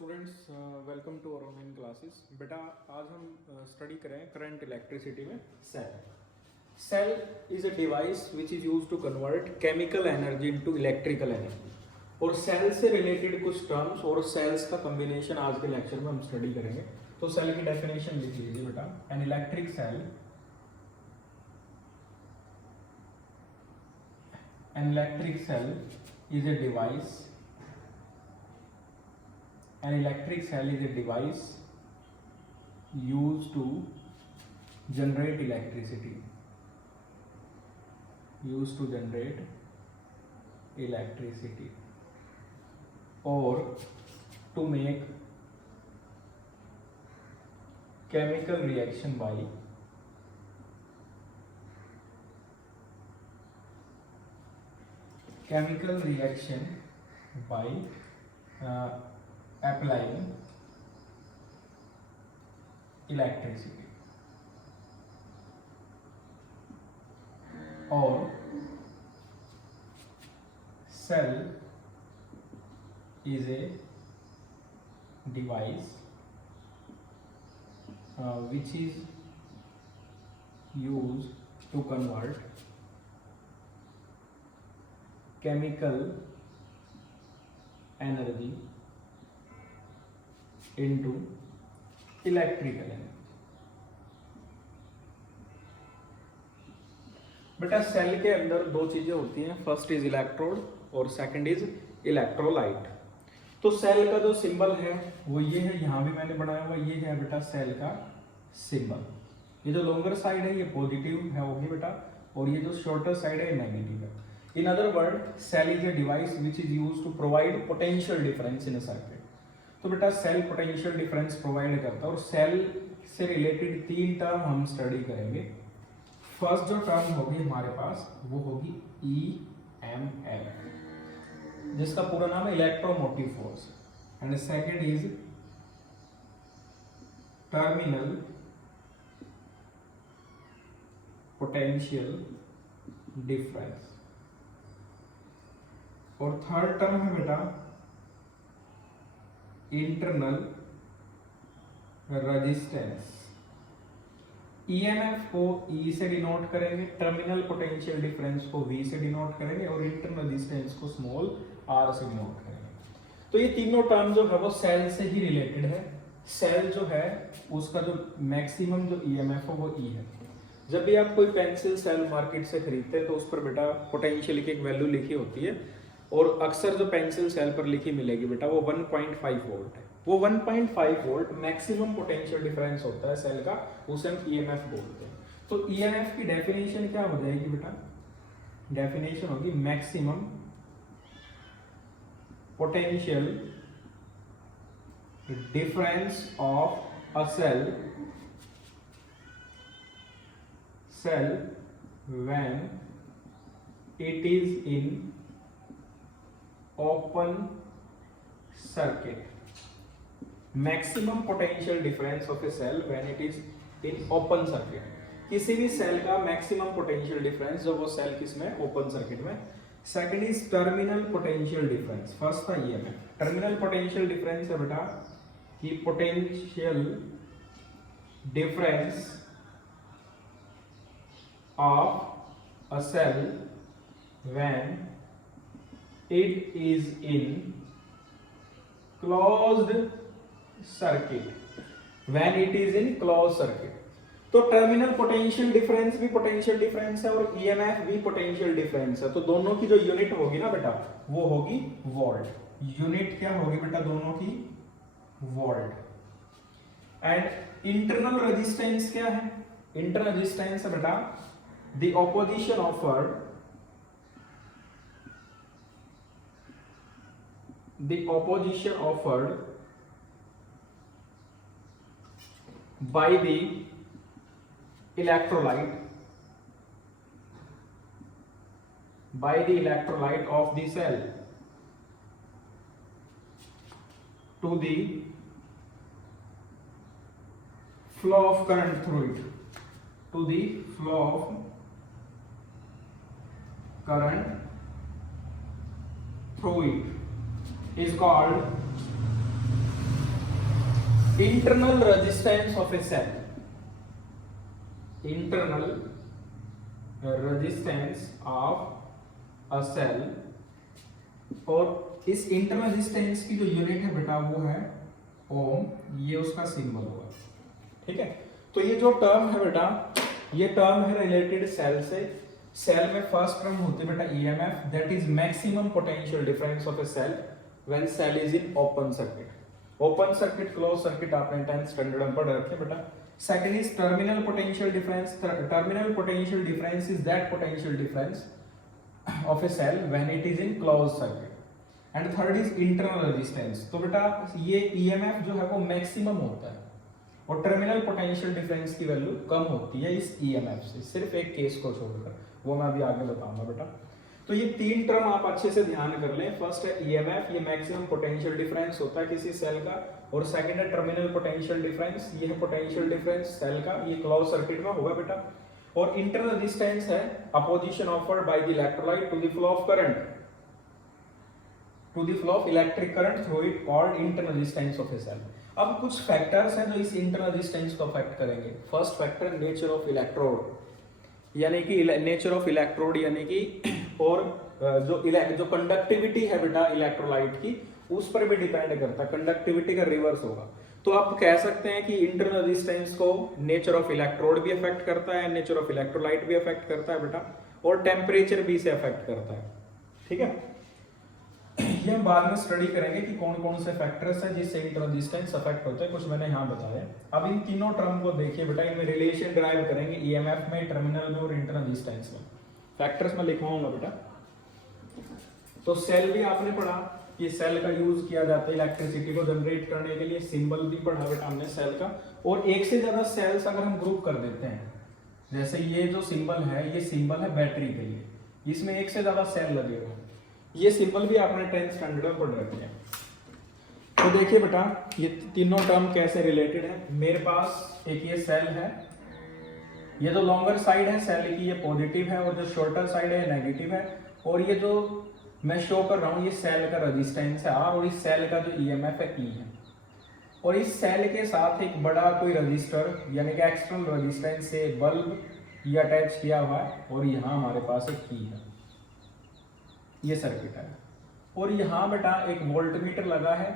Students, welcome to our online classes. बेटा आज हम स्टडी करें करंट इलेक्ट्रिसिटी में cell is a device which is use to convert chemical energy into electrical energy. और cell से related कुछ terms और सेल्स का कॉम्बिनेशन आज के लेक्चर में हम स्टडी करेंगे। तो सेल की डेफिनेशन लिख लीजिए बेटा। An electric cell is a device. An electric cell is a device used to generate electricity. Or to make chemical reaction by applying electricity. Or cell is a device which is used to convert chemical energy into electrical energy. बेटा cell के अंदर दो चीजें होती हैं, first is electrode और second is electrolyte. तो cell का जो सिंबल है वो ये है, यहां भी मैंने बनाया हुआ, ये है बेटा सेल का सिंबल। ये जो लॉन्गर साइड है ये पॉजिटिव है होगी बेटा, और ये जो शॉर्टर साइड है नेगेटिव है। In other word cell is a device which is used to provide potential difference in a circuit. तो बेटा सेल पोटेंशियल डिफरेंस प्रोवाइड करता है, और सेल से रिलेटेड तीन टर्म हम स्टडी करेंगे। फर्स्ट जो टर्म होगी हमारे पास वो होगी EMF, जिसका पूरा नाम है electromotive force, and second is terminal potential difference, और थर्ड टर्म है बेटा इंटरनल रेजिस्टेंस। EMF को E से डिनोट करेंगे, टर्मिनल पोटेंशियल डिफरेंस को V से डिनोट करेंगे, और इंटरनल रेजिस्टेंस को स्मॉल r से डिनोट करेंगे। तो ये तीनों टर्म जो है वो सेल से ही रिलेटेड है। सेल जो है उसका जो मैक्सिमम जो EMF है वो E है। जब भी आप कोई पेंसिल सेल मार्केट से खरीदते हैं तो उस पर बेटा पोटेंशियल की एक वैल्यू लिखी होती है, और अक्सर जो पेंसिल सेल पर लिखी मिलेगी बेटा वो 1.5 वोल्ट है। वो 1.5 वोल्ट मैक्सिमम पोटेंशियल डिफरेंस होता है सेल का, उसे हम EMF बोलते हैं। तो EMF की डेफिनेशन क्या हो जाएगी बेटा? डेफिनेशन होगी maximum potential difference of a cell when it is in open circuit. Maximum potential difference of a cell when it is in open circuit. किसी भी सेल का मैक्सिमम पोटेंशियल डिफरेंस जो वो सेल किसमें, ओपन सर्किट में। Second is terminal potential difference. First था EMF। Terminal potential difference है बेटा कि potential difference of a cell when it is in closed circuit. तो टर्मिनल पोटेंशियल डिफरेंस भी पोटेंशियल डिफरेंस है और EMF भी पोटेंशियल डिफरेंस है। तो दोनों की जो यूनिट होगी ना बेटा वो होगी वोल्ट। यूनिट क्या होगी बेटा दोनों की? वोल्ट। एंड इंटरनल रेजिस्टेंस क्या है? इंटरनल रेजिस्टेंस है बेटा the opposition offered by the electrolyte of the cell to the flow of current through it, to the flow of current through it is called internal resistance of a cell, internal resistance of a cell, और इस internal resistance की जो unit है बेटा वो है ओम, ये उसका सिंबल हुआ, ठीक है। तो ये जो टर्म है बेटा, ये टर्म है रिलेटेड सेल से। सेल में फर्स्ट टर्म होती है बेटा EMF, that is maximum potential difference of a cell when cell is in open circuit. Open circuit, close circuit आपने 10th स्टैंडर्ड में पढ़ रखे बेटा। Second is terminal potential difference. Terminal potential difference is that potential difference of a cell when it is in close circuit. And third is internal resistance. तो बेटा ये EMF जो है वो मैक्सिमम होता है और टर्मिनल पोटेंशियल डिफरेंस की वैल्यू कम होती है इस ईएमएफ से, सिर्फ एक केस को छोड़कर, वो मैं अभी आगे बताऊंगा बेटा। तो ये तीन टर्म आप अच्छे से ध्यान कर लें। फर्स्ट है ईएमएफ, ये मैक्सिमम पोटेंशियल डिफरेंस होता है किसी सेल का, और सेकंड है टर्मिनल पोटेंशियल डिफरेंस, ये है पोटेंशियल डिफरेंस सेल का, ये क्लोज सर्किट में होगा बेटा। और इंटरनल रेजिस्टेंस है opposition offered by the electrolyte to the flow of current, to the flow of electric current through it, called internal resistance of a cell. अब कुछ factors हैं जो इस इंटरनल रेजिस्टेंस को अफेक्ट करेंगे। First factor nature of electrode, यानी कि nature of electrode यानी कि, और जो कंडक्टिविटी है बेटा इलेक्ट्रोलाइट की, उस पर भी डिपेंड करता है, कंडक्टिविटी का रिवर्स होगा। तो आप कह सकते हैं कि इंटरनल रेजिस्टेंस को नेचर ऑफ इलेक्ट्रोड भी अफेक्ट करता है, नेचर ऑफ इलेक्ट्रोलाइट भी अफेक्ट करता है बेटा, और टेम्परेचर भी इसे अफेक्ट करता है, ठीक है। ये हम बाद में स्टडी करेंगे कि कौन कौन से फैक्टर्स हैं जिससे इंटरनल रेजिस्टेंस अफेक्ट होता है, कुछ मैंने यहाँ बताया। अब इन तीनों टर्म को देखिए बेटा, इनमें रिलेशन ड्राइव करेंगे ईएमएफ में, टर्मिनल में और इंटरनल रेजिस्टेंस में। फैक्टर्स में लिखवाऊंगा बेटा। तो सेल भी आपने पढ़ा कि सेल का यूज किया जाता है इलेक्ट्रिसिटी को जनरेट करने के लिए, सिंबल भी पढ़ा बेटा हमने सेल का। और एक से ज्यादा सेल्स अगर हम ग्रुप कर देते हैं, जैसे ये जो सिंबल है, ये सिंबल है बैटरी के लिए, इसमें एक से ज्यादा सेल लगे हुए, ये सिंबल भी आपने 10th स्टैंडर्ड में पढ़ रखे हैं। तो देखिए बेटा ये तीनों टर्म कैसे रिलेटेड है। मेरे पास एक ये सेल है, ये जो लॉन्गर साइड है सेल की ये पॉजिटिव है, और जो शॉर्टर साइड है नेगेटिव है, और ये जो मैं शो कर रहा हूँ ये सेल का रेजिस्टेंस है आर, और इस सेल का जो ईएमएफ है ई है। और इस सेल के साथ एक बड़ा कोई रजिस्टर यानी कि एक्सटर्नल रेजिस्टेंस से बल्ब ये अटैच किया हुआ है, और यहाँ हमारे पास एक की है, ये सर्किट है। और यहाँ बेटा एक वोल्टमीटर लगा है।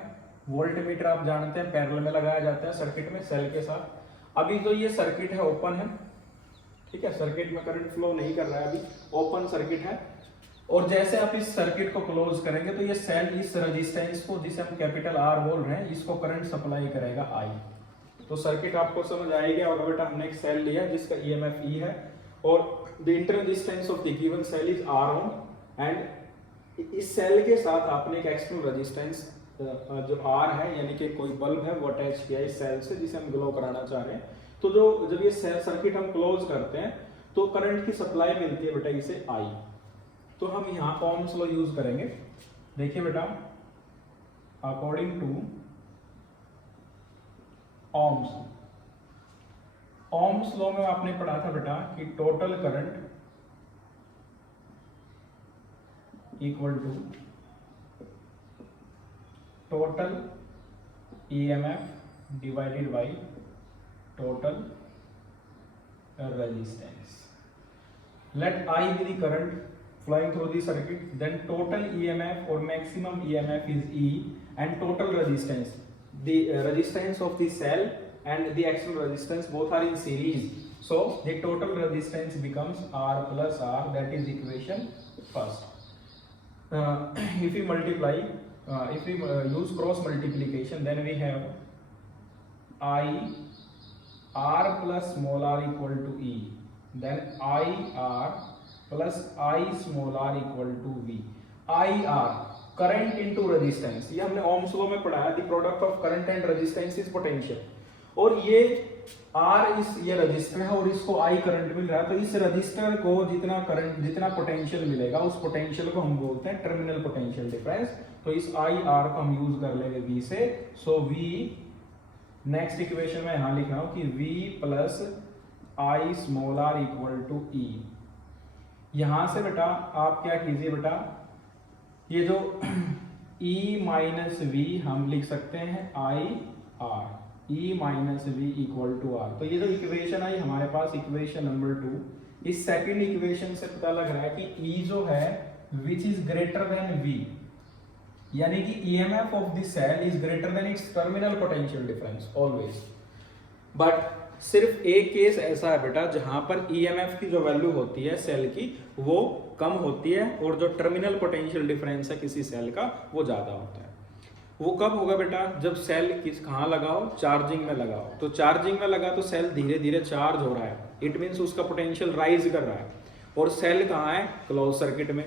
वोल्टमीटर आप जानते हैं पैरेलल में लगाया जाता है सर्किट में सेल के साथ। अभी तो ये सर्किट है ओपन है, ठीक है, सर्किट में करंट फ्लो नहीं कर रहा है, अभी ओपन सर्किट है। और जैसे आप इस सर्किट को क्लोज करेंगे तो ये सेल इस रेजिस्टेंस को, जिसे हम कैपिटल आर बोल रहे हैं, इसको करंट सप्लाई करेगा आई। तो सर्किट आपको समझ आएगी। और बेटा हमने एक सेल लिया जिसका ईएमएफ ई है, और the internal resistance of the given cell is R ohm, and इस सेल के साथ आपने एक एक्सटर्नल रेजिस्टेंस जो आर है यानी कि कोई बल्ब है वो अटैच किया है इस सेल से, जिसे हम ग्लो कराना चाह रहे हैं। तो जो जब ये सेल सर्किट हम क्लोज करते हैं तो करंट की सप्लाई मिलती है बेटा इसे आई। तो हम यहाँ ओम्स लॉ यूज करेंगे। देखिए बेटा अकॉर्डिंग टू ओम्स लॉ में आपने पढ़ा था बेटा कि total current equal to total EMF divided by total resistance. Let I be the current flowing through the circuit, then total EMF or maximum EMF is E, and total resistance, the resistance of the cell and the external resistance both are in series, so the total resistance becomes R plus R, that is equation first. If we multiply, if we use cross multiplication, then we have I R plus small r equal to E, then I R plus I small R equal to V. I R current into resistance, ये हमने Ohm's law में पढ़ा है, the product of current and resistance is potential. और ये are ये register है और इसको आई करंट मिल रहा है, तो इस रजिस्टर को जितना करंट जितना पोटेंशियल मिलेगा उस पोटेंशियल को हम बोलते हैं टर्मिनल पोटेंशियल डिफरेंस। तो इस आई आर को हम यूज कर लेंगे वी से। सो वी नेक्स्ट इक्वेशन में यहाँ लिख रहा हूँ कि V plus I small R equal to E. यहां से बेटा आप क्या कीजिए बेटा, ये जो E माइनस वी हम लिख सकते हैं I R, E minus V equal to R. तो ये जो इक्वेशन आई हमारे पास, इक्वेशन नंबर 2, इस सेकंड इक्वेशन से पता लग रहा है कि E जो है which is greater than V, यानी कि EMF of the cell is greater than its terminal potential difference always. But सिर्फ एक केस ऐसा है बेटा जहां पर EMF की जो वैल्यू होती है सेल की वो कम होती है और जो टर्मिनल पोटेंशियल डिफरेंस है किसी सेल का वो ज्यादा होता है। वो कब होगा बेटा, जब सेल कहाँ लगाओ, चार्जिंग में लगाओ। तो चार्जिंग में लगा तो सेल धीरे धीरे चार्ज हो रहा है, इट मीन्स उसका पोटेंशियल राइज कर रहा है। और सेल कहाँ है, क्लोज सर्किट में।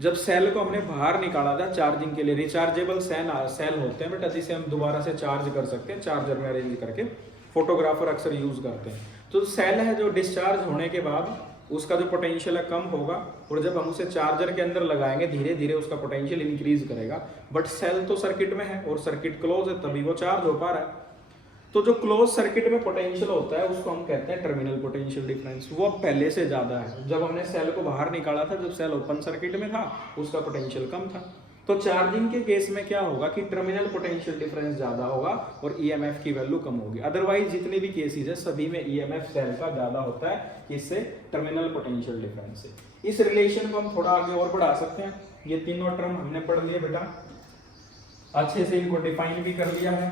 जब सेल को हमने बाहर निकाला था चार्जिंग के लिए, रिचार्जेबल सेल होते हैं बेटा जिसे हम दोबारा से चार्ज कर सकते हैं चार्जर में अरेंज करके, फोटोग्राफर अक्सर यूज करते हैं। तो सेल है जो डिस्चार्ज होने के बाद उसका जो पोटेंशियल है कम होगा, और जब हम उसे चार्जर के अंदर लगाएंगे धीरे धीरे उसका पोटेंशियल इंक्रीज करेगा। बट सेल तो सर्किट में है और सर्किट क्लोज है, तभी वो चार्ज हो पा रहा है। तो जो क्लोज सर्किट में पोटेंशियल होता है उसको हम कहते हैं टर्मिनल पोटेंशियल डिफरेंस। वो अब पहले से ज्यादा है। जब हमने सेल को बाहर निकाला था, जब सेल ओपन सर्किट में था, उसका पोटेंशियल कम था। तो चार्जिंग के केस में क्या होगा कि टर्मिनल पोटेंशियल डिफरेंस ज्यादा होगा और EMF की वैल्यू कम होगी। अदरवाइज जितने भी केसेस है सभी में EMF सेल का ज्यादा होता है, इससे टर्मिनल पोटेंशियल डिफरेंस से। इस रिलेशन को हम थोड़ा आगे और बढ़ा सकते हैं। ये तीनों टर्म हमने पढ़ लिए बेटा, अच्छे से इनको डिफाइन भी कर लिया है।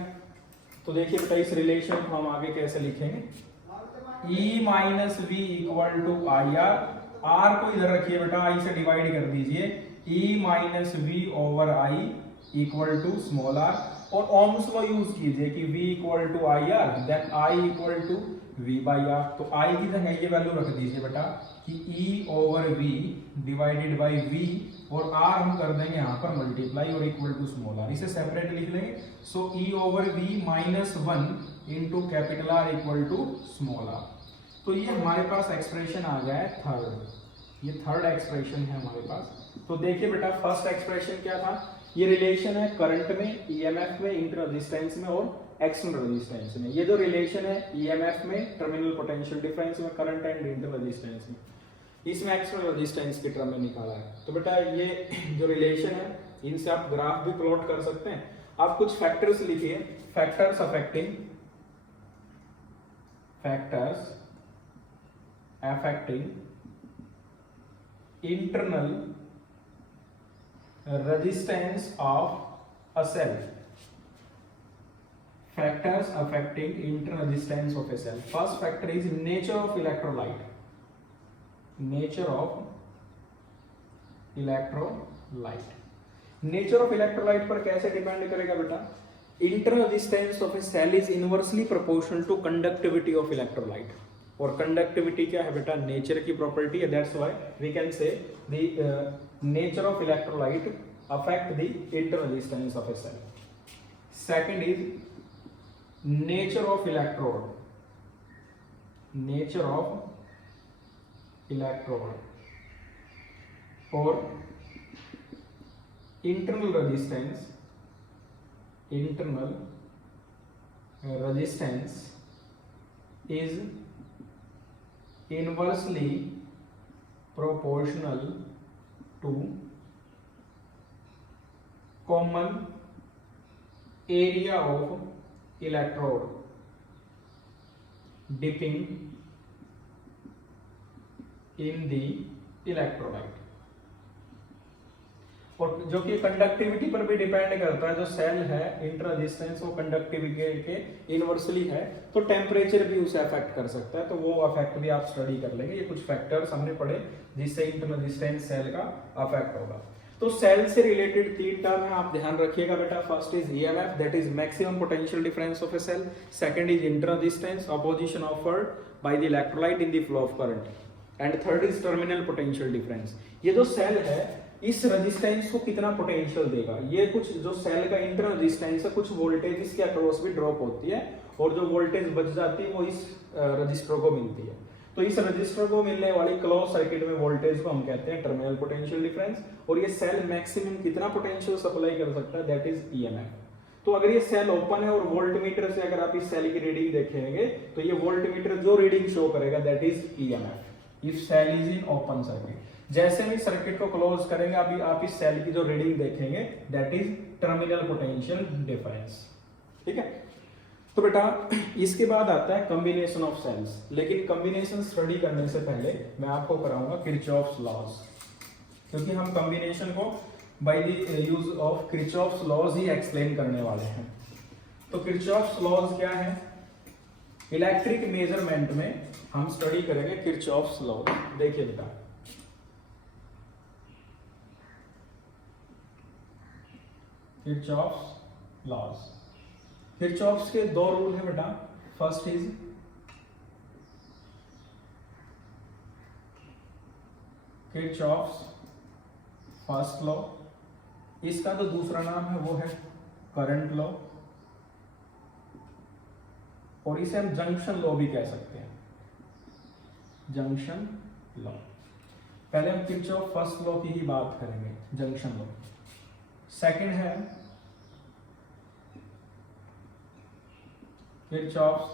तो देखिए बेटा इस रिलेशन को हम आगे कैसे लिखेंगे, E minus V equal to IR। R को इधर रखिए बेटा, I से डिवाइड कर दीजिए, E minus V over I equal to small r। और ओम्स को यूज कीजिए कि V equal to IR then I equal to V by R। तो I की जगह ये वैल्यू रख दीजिए बेटा कि E over V divided by V, और R हम कर देंगे यहाँ पर मल्टीप्लाई और इक्वल टू स्मॉल r। इसे सेपरेट लिख लेंगे। So E over V minus 1 into capital R equal to small r। तो ये हमारे पास एक्सप्रेशन आ गया है थर्ड, ये थर्ड एक्सप्रेशन है हमारे पास। तो देखिए बेटा फर्स्ट एक्सप्रेशन क्या था, ये रिलेशन है करंट में, EMF में, इंटर रेजिस्टेंस में और एक्सटर्नल रेजिस्टेंस में। ये जो रिलेशन है EMF में, टर्मिनल पोटेंशियल डिफरेंस में, करंट एंड इंटर रेजिस्टेंस में, इसमें एक्सटर्नल रेजिस्टेंस के टर्म में निकाला है। तो बेटा ये जो रिलेशन है इनसे आप ग्राफ भी प्लॉट कर सकते हैं। आप कुछ फैक्टर्स लिखिए, factors affecting internal resistance of a cell, factors affecting internal resistance of a cell. First factor is nature of electrolyte, nature of electrolyte। nature of electrolyte पर कैसे डिपेंड करेगा बेटा, internal resistance of a cell is inversely proportional to conductivity of electrolyte। और conductivity क्या है बेटा, nature की property है। That's why we can say the nature of electrolyte affect the internal resistance of a cell. Second is nature of electrode, nature of electrode और internal resistance is inversely proportional to common area of electrode dipping in the electrolyte। और जो कि conductivity पर भी depend करता है। जो cell है इंटर रेजिस्टेंस वो कंडक्टिविटी के इनवर्सली है, तो टेम्परेचर भी उसे अफेक्ट कर सकता है। तो वो अफेक्ट भी आप स्टडी कर लेंगे। ये कुछ फैक्टर्स हमने पढ़े जिससे इंटर रेजिस्टेंस सेल का अफेक्ट होगा। तो सेल से रिलेटेड तीन टर्म है, आप ध्यान रखिएगा बेटा। First is EMF, that is maximum potential difference of a cell. Second is inter resistance, opposition offered by the electrolyte in the flow of current. And third is terminal potential difference. ये जो cell है इस resistance को कितना potential देगा, ये कुछ जो सेल का इंटर रेजिस्टेंस है कुछ वोल्टेज इसके अक्रॉस भी ड्रॉप होती है, और जो वोल्टेज बच जाती है वो इस रजिस्टर को मिलती है। तो इस रजिस्टर को मिलने वाली क्लोज सर्किट में वोल्टेज को हम कहते हैं टर्मिनल पोटेंशियल डिफरेंस। और ये सेल मैक्सिमम कितना पोटेंशियल सप्लाई कर सकता है, दैट इज EMF। तो अगर ये सेल ओपन है और वोल्टमीटर से अगर आप इस सेल की रीडिंग देखेंगे तो ये वोल्टमीटर जो रीडिंग शो करेगा that is EMF if cell is in open circuit. जैसे भी सर्किट को क्लोज करेंगे अभी आप इस सेल की जो रीडिंग देखेंगे that is terminal potential difference. ठीक है, तो बेटा इसके बाद आता है कॉम्बिनेशन ऑफ सेल्स, लेकिन कॉम्बिनेशन स्टडी करने से पहले मैं आपको कराऊंगा किरचॉफ्स लॉज, क्योंकि हम कॉम्बिनेशन को by the use of Kirchhoff's laws ही एक्सप्लेन करने वाले हैं। तो किरचॉफ्स लॉज क्या है? इलेक्ट्रिक मेजरमेंट में हम स्टडी करेंगे किरचॉफ्स लॉज। देखिए बेटा, किरचॉफ्स लॉज, किरचॉफ्स के दो रूल है बेटा। First is Kirchhoff's first law, इसका जो दूसरा नाम है वो है करंट लॉ, और इसे हम जंक्शन लॉ भी कह सकते हैं, जंक्शन लॉ। पहले हम किरचॉफ फर्स्ट लॉ की ही बात करेंगे, जंक्शन लॉ। सेकंड है किरचॉफ्स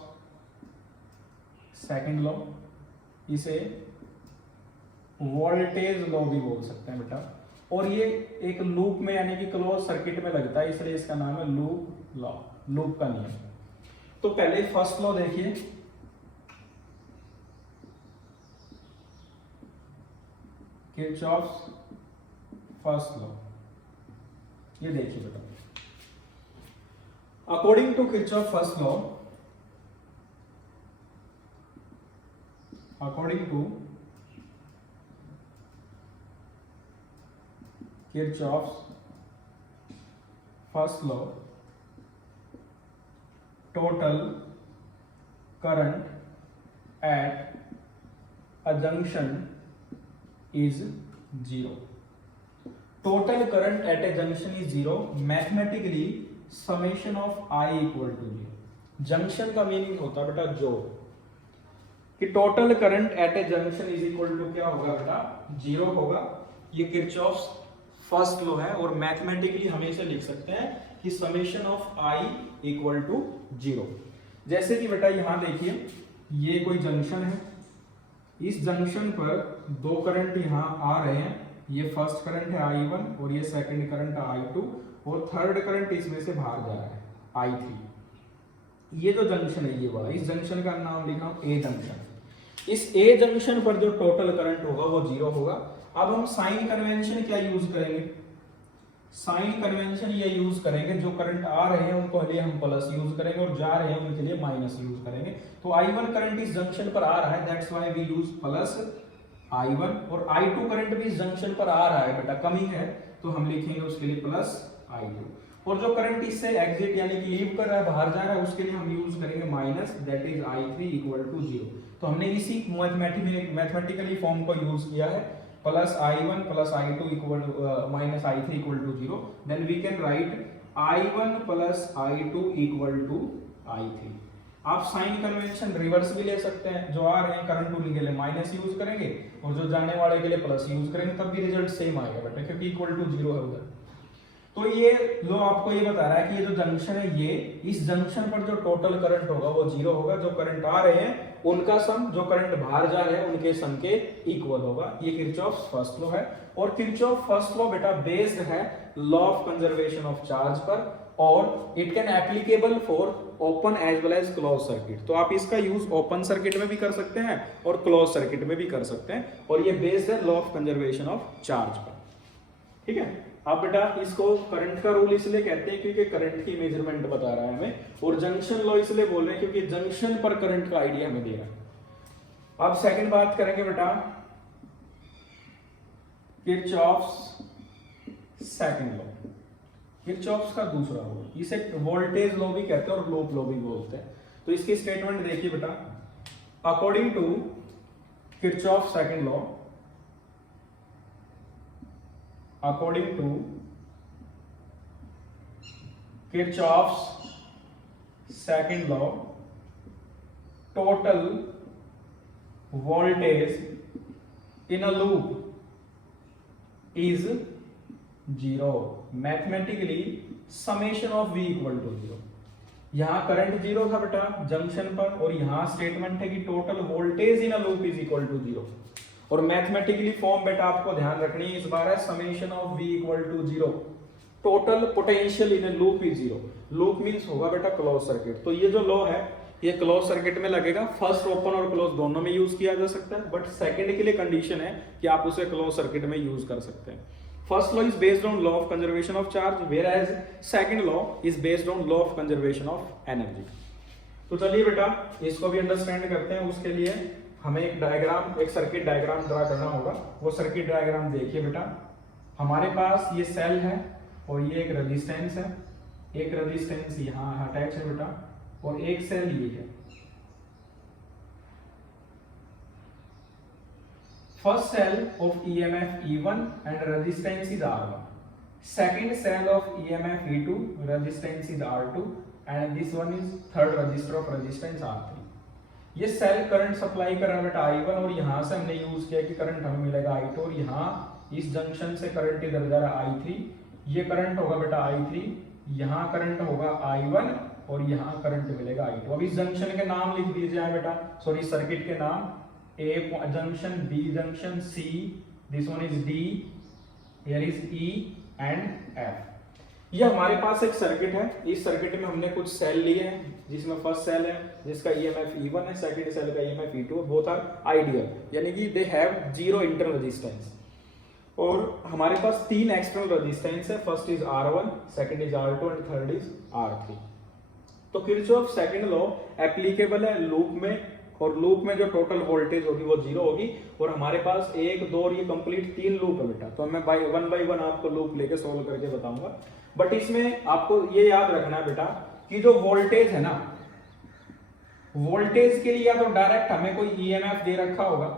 सेकंड लॉ, इसे वोल्टेज लॉ भी बोल सकते हैं बेटा, और ये एक लूप में यानी कि क्लोज सर्किट में लगता है, इसलिए इसका नाम है लूप लॉ, लूप का नियम। तो पहले फर्स्ट लॉ देखिए, किरचॉफ्स फर्स्ट लॉ, ये देखिए बेटा, according to Kirchhoff first law, according to Kirchhoff's first law, total current at a junction is zero. Total current at a junction is zero, mathematically summation of I equal to zero. Junction का meaning होता है बेटा जो, कि total current at a junction is equal to क्या होगा बेटा? Zero होगा। ये किरचॉफ्स फर्स्ट लॉ है, और मैथमेटिकली हम इसे लिख सकते हैं कि summation of I equal to zero. जैसे कि बेटा यहां देखिए, ये कोई जंक्शन है, इस जंक्शन पर दो करंट यहां आ रहे हैं, ये फर्स्ट करंट है I1 और ये सेकंड करंट है I2, और थर्ड करंट इसमें से बाहर जा रहा है I3। ये जो जंक्शन है ये वाला, इस जंक्शन का नाम लिखा हूं ए जंक्शन। इस ए जंक्शन पर जो टोटल करंट होगा वो जीरो होगा। अब हम साइन कन्वेंशन क्या यूज करेंगे? साइन कन्वेंशन ये यूज करेंगे, जो करंट आ रहे हैं उनको लिए हम प्लस यूज करेंगे और जा रहे हैं उनके लिए माइनस यूज करेंगे। तो I1 करंट इस जंक्शन पर आ रहा है, that's why we use plus I1, और I2 करंट भी इस जंक्शन पर आ रहा है बेटा, कमी है तो हम लिखेंगे उसके लिए प्लस I2, और जो करंट इससे एग्जिट यानी कि लीव कर रहा है, बाहर जा रहा है, उसके लिए हम यूज करेंगे minus, that is I3 equal to zero. तो हमने इसी मैथमेटिकली फॉर्म को यूज किया है, plus I1 plus I2 equal minus I3 equal to zero. Then we can write I1 plus I2 equal to I3। आप sign convention reverse भी ले सकते हैं, जो आ रहे हैं करंट उनके लिए माइनस यूज करेंगे और जो जाने वाले के लिए प्लस यूज करेंगे, तब भी रिजल्ट सेम आएगा बेटा, क्योंकि इक्वल टू जीरो है उधर। तो ये लो आपको ये बता रहा है कि ये जो जंक्शन है, ये इस जंक्शन पर जो टोटल करंट होगा वो जीरो होगा, जो करंट आ रहे हैं उनका सम, जो करंट बाहर जा रहे हैं उनके सम के इक्वल होगा। ये किरचॉफ्स फर्स्ट लॉ है, और किरचॉफ फर्स्ट लॉ बेटा बेस्ड है law of conservation of charge पर, और it can applicable for open as well as close circuit. तो आप इसका यूज ओपन सर्किट में भी कर सकते हैं और क्लोज सर्किट में भी कर सकते हैं, और ये बेस्ड है law of conservation of charge पर। ठीक है, अब बेटा इसको करंट का रूल इसलिए कहते हैं क्योंकि करंट की मेजरमेंट बता रहा है हमें, और जंक्शन लॉ इसलिए बोल रहे हैं क्योंकि जंक्शन पर करंट का आइडिया हमें दे रहा है। अब सेकंड बात करेंगे बेटा किरचॉफ्स सेकंड लॉ, किरचॉफ्स का दूसरा रूल, इसे वोल्टेज लॉ भी कहते हैं और लूप लॉ भी बोलते हैं। तो इसकी स्टेटमेंट देखिए बेटा, according to Kirchhoff second law, according to Kirchhoff's second law, total voltage in a loop is zero, mathematically summation of V equal to zero। यहां करंट जीरो था बेटा जंक्शन पर, और यहां स्टेटमेंट है कि total voltage in a loop is equal to zero, और mathematically form बेटा आपको ध्यान रखनी है इस बार है summation of V equal to zero. Total potential in a loop is zero. Loop means होगा बेटा क्लोज सर्किट। तो ये जो लॉ है ये क्लोज सर्किट में लगेगा। फर्स्ट ओपन और क्लोज दोनों में यूज किया जा सकता है, बट सेकंड के लिए कंडीशन है कि आप उसे क्लोज सर्किट में यूज कर सकते हैं। First law is based on law of conservation of charge, whereas second law is based on law of conservation of energy. तो चलिए बेटा इसको भी अंडरस्टैंड करते हैं। उसके लिए हमें एक डायग्राम, एक सर्किट डायग्राम ड्रा करना होगा। वो सर्किट डायग्राम देखिए बेटा, हमारे पास ये सेल है और ये एक रेजिस्टेंस है, एक रेजिस्टेंस यहाँ अटैच है बेटा, और एक सेल ये है। First cell of EMF E1 and resistance is R1, second cell of EMF E2, resistance is R2 and this one is third resistor of resistance R3। ये सेल करंट सप्लाई कर रहा है बेटा I1, और यहां से हमने यूज किया कि करंट हमें मिलेगा I2, और यहाँ इस जंक्शन से करंट इधर जा रहा है I3, ये करंट होगा बेटा I3, यहाँ करंट होगा I1 और यहाँ करंट मिलेगा I2। अब इस जंक्शन के नाम लिख दीजिए बेटा, सॉरी सर्किट के नाम, A junction, B junction, C, this one is D, here is E and F। ये हमारे पास एक सर्किट है। इस सर्किट में हमने कुछ सेल लिए हैं, जिसमें फर्स्ट सेल है जिसका EMF E1 है, सेकंड सेल का EMF E2 है, बोथ आर आइडियल, यानी कि they have zero internal resistance. और हमारे पास तीन एक्सटर्नल रेजिस्टेंस है, first is R1, second is R2 and third is R3। तो किरचॉफ सेकंड लॉ एप्लीकेबल है लूप में, और लूप में जो टोटल वोल्टेज होगी वो जीरो होगी। और हमारे पास एक, दो और ये कंप्लीट तीन लूप है बेटा, तो मैं बाय वन आपको लूप लेके सोल्व करके बताऊंगा। बट इसमें आपको ये याद रखना है बेटा कि जो वोल्टेज है ना, वोल्टेज के लिए या तो डायरेक्ट हमें कोई EMF दे रखा होगा,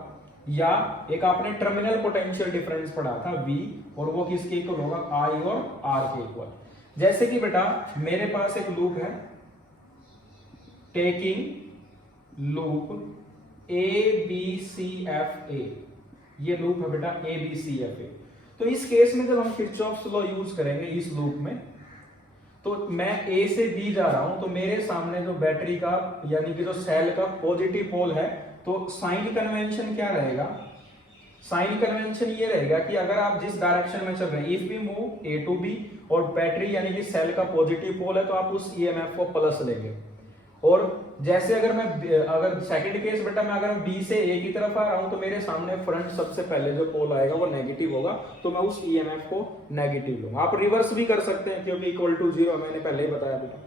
या एक आपने टर्मिनल पोटेंशियल डिफरेंस पढ़ा था V, और वो किसके इक्वल होगा, I और R के इक्वल। जैसे कि बेटा मेरे पास एक लूप है, टेकिंग लूप ABCFA, ये लूप है बेटा ABCFA। तो इस केस में जब हम किरचॉफ्स लॉ यूज करेंगे इस लूप में, तो मैं A से B जा रहा हूं, तो मेरे सामने जो बैटरी का यानी कि जो सेल का पॉजिटिव पोल है, तो साइन कन्वेंशन क्या रहेगा, साइन कन्वेंशन ये रहेगा कि अगर आप जिस डायरेक्शन में चल रहे हैं, if we move A to B, और बैटरी यानी कि सेल का पॉजिटिव पोल है, तो आप उस EMF को प्लस लेंगे। और जैसे अगर सेकंड केस बेटा मैं अगर B से A की तरफ आ रहा हूं, तो मेरे सामने फ्रंट सबसे पहले जो पोल आएगा वो नेगेटिव होगा, तो मैं उस EMF को नेगेटिव लूंगा। आप रिवर्स भी कर सकते हैं क्योंकि इक्वल टू जीरो मैंने पहले ही बताया बेटा।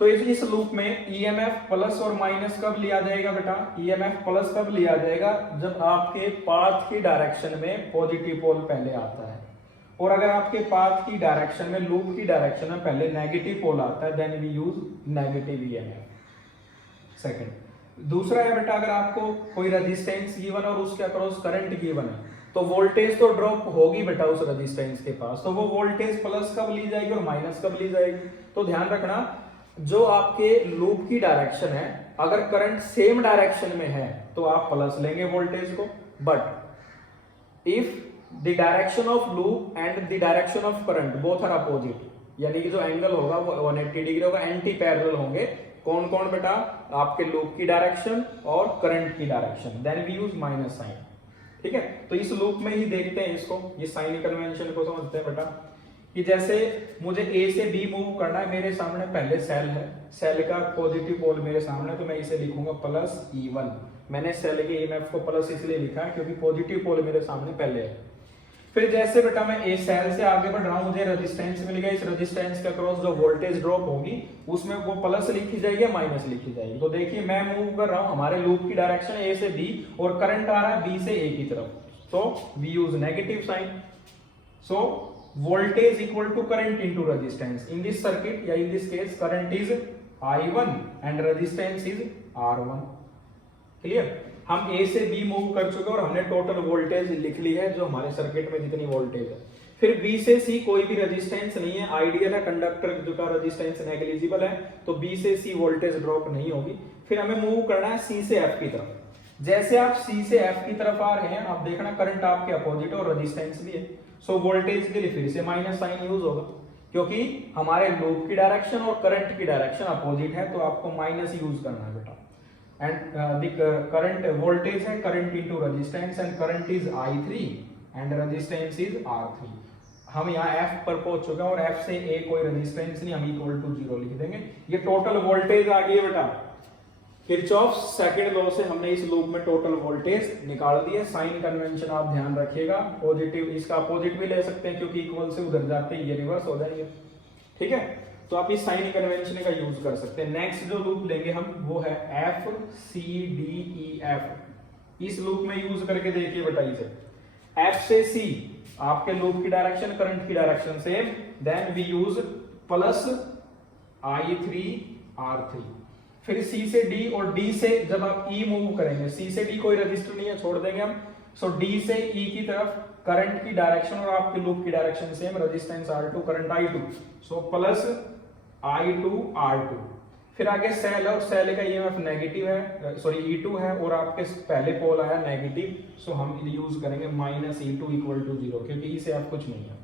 तो इस लूप में EMF प्लस और माइनस कब लिया जाएगा बेटा, EMF प्लस कब लिया जाएगा, जब आपके पाथ की डायरेक्शन में पॉजिटिव पोल पहले आता है। और अगर आपके पाथ की डायरेक्शन में, लूप की डायरेक्शन में पहले नेगेटिव पोल आता है, then we use negative EMF। Second, दूसरा है बेटा अगर आपको कोई रेजिस्टेंस गिवन और उसके अक्रॉस करंट गिवन है, तो वोल्टेज तो ड्रॉप होगी बेटा उस रेजिस्टेंस के पास, तो वो वोल्टेज प्लस कब ली जाएगी और माइनस कब ली जाएगी। तो ध्यान रखना, जो आपके लूप की डायरेक्शन है, अगर करंट सेम डायरेक्शन में है तो आप प्लस लेंगे वोल्टेज को, but if the direction of loop and the direction of current both are opposite, यानी कि जो एंगल होगा वो 180 डिग्री होगा, एंटी पैरेलल होंगे। कौन कौन बेटा, आपके लूप की डायरेक्शन और करंट की direction, then we use minus sign. ठीक है, तो इस लूप में ही देखते हैं इसको, ये साइन कन्वेंशन को समझते हैं बेटा, कि जैसे मुझे A से B मूव करना है, मेरे सामने पहले सेल है, सेल का पॉजिटिव पोल मेरे सामने, तो मैं इसे लिखूंगा प्लस E1। मैंने सेल के EMF को प्लस इसलिए लिखा है क्योंकि पॉजिटिव पोल मेरे सामने पहले है। फिर जैसे बेटा मैं A सेल से आगे बढ़ रहा हूं, मुझे रेजिस्टेंस मिल गया, इस रेजिस्टेंस के अक्रॉस जो वोल्टेज ड्रॉप होगी उसमें वो प्लस लिखी जाएगी या माइनस लिखी जाएगी। तो देखिए मैं मूव कर रहा हूं, हमारे लूप की डायरेक्शन A से B और करंट आ रहा है B से A की तरफ, तो we use negative sign. So voltage equal to current into resistance in this circuit, या in this case current is I1 and resistance is R1। Clear, हम A से B मूव कर चुके और हमने टोटल वोल्टेज लिख ली है जो हमारे सर्किट में जितनी वोल्टेज है। फिर B से C कोई भी रेजिस्टेंस नहीं है, आइडियल है, कंडक्टर जो का रेजिस्टेंस नेग्लिजिबल है, तो B से C वोल्टेज ड्रॉप नहीं होगी। फिर हमें मूव करना है C से F की तरफ। जैसे आप C से F की तरफ आ रहे हैं, आप देखना करंट आपके अपोजिट और रेजिस्टेंस भी है, सो वोल्टेज के लिए फिर से माइनस साइन यूज होगा, क्योंकि हमारे लूप की डायरेक्शन और करंट की डायरेक्शन अपोजिट है, तो आपको माइनस यूज करना है बेटा। एंड द करंट वोल्टेज है current into resistance, and current is I3 and resistance is R3। हम यहाँ F पर पहुंच चुके हैं और F से A कोई रेजिस्टेंस नहीं, हम इक्वल टू 0 लिख देंगे। ये टोटल वोल्टेज आ गई है बेटा। किरचॉफ्स सेकंड लॉ से हमने इस लूप में टोटल वोल्टेज निकाल दिया। साइन कन्वेंशन आप ध्यान रखिएगा, पॉजिटिव इसका अपोजिट भी ले सकते हैं क्योंकि इक्वल से उधर जाते हैं ये रिवर्स हो जाएंगे, ठीक है। तो आप इस साइन कन्वेंशन का यूज कर सकते हैं। नेक्स्ट जो लूप लेंगे हम वो है F C D E F। इस लूप में यूज करके देखिए बेटा, इसे F से C आपके लूप की डायरेक्शन करंट की direction same, then we use plus I3 R3। फिर C से D और D से जब आप E मूव करेंगे, C से D कोई रजिस्टर नहीं है, छोड़ देंगे हम। सो D से E की तरफ करंट की डायरेक्शन और आपके लूप की direction same, resistance R2 current I2, so plus I2 R2। फिर आगे सेल है और सेल का EMF नेगेटिव है, सॉरी E2 है और आपके पहले पोल आया नेगेटिव, सो हम यूज करेंगे माइनस E2 इक्वल टू 0 क्योंकि E से आप कुछ नहीं है,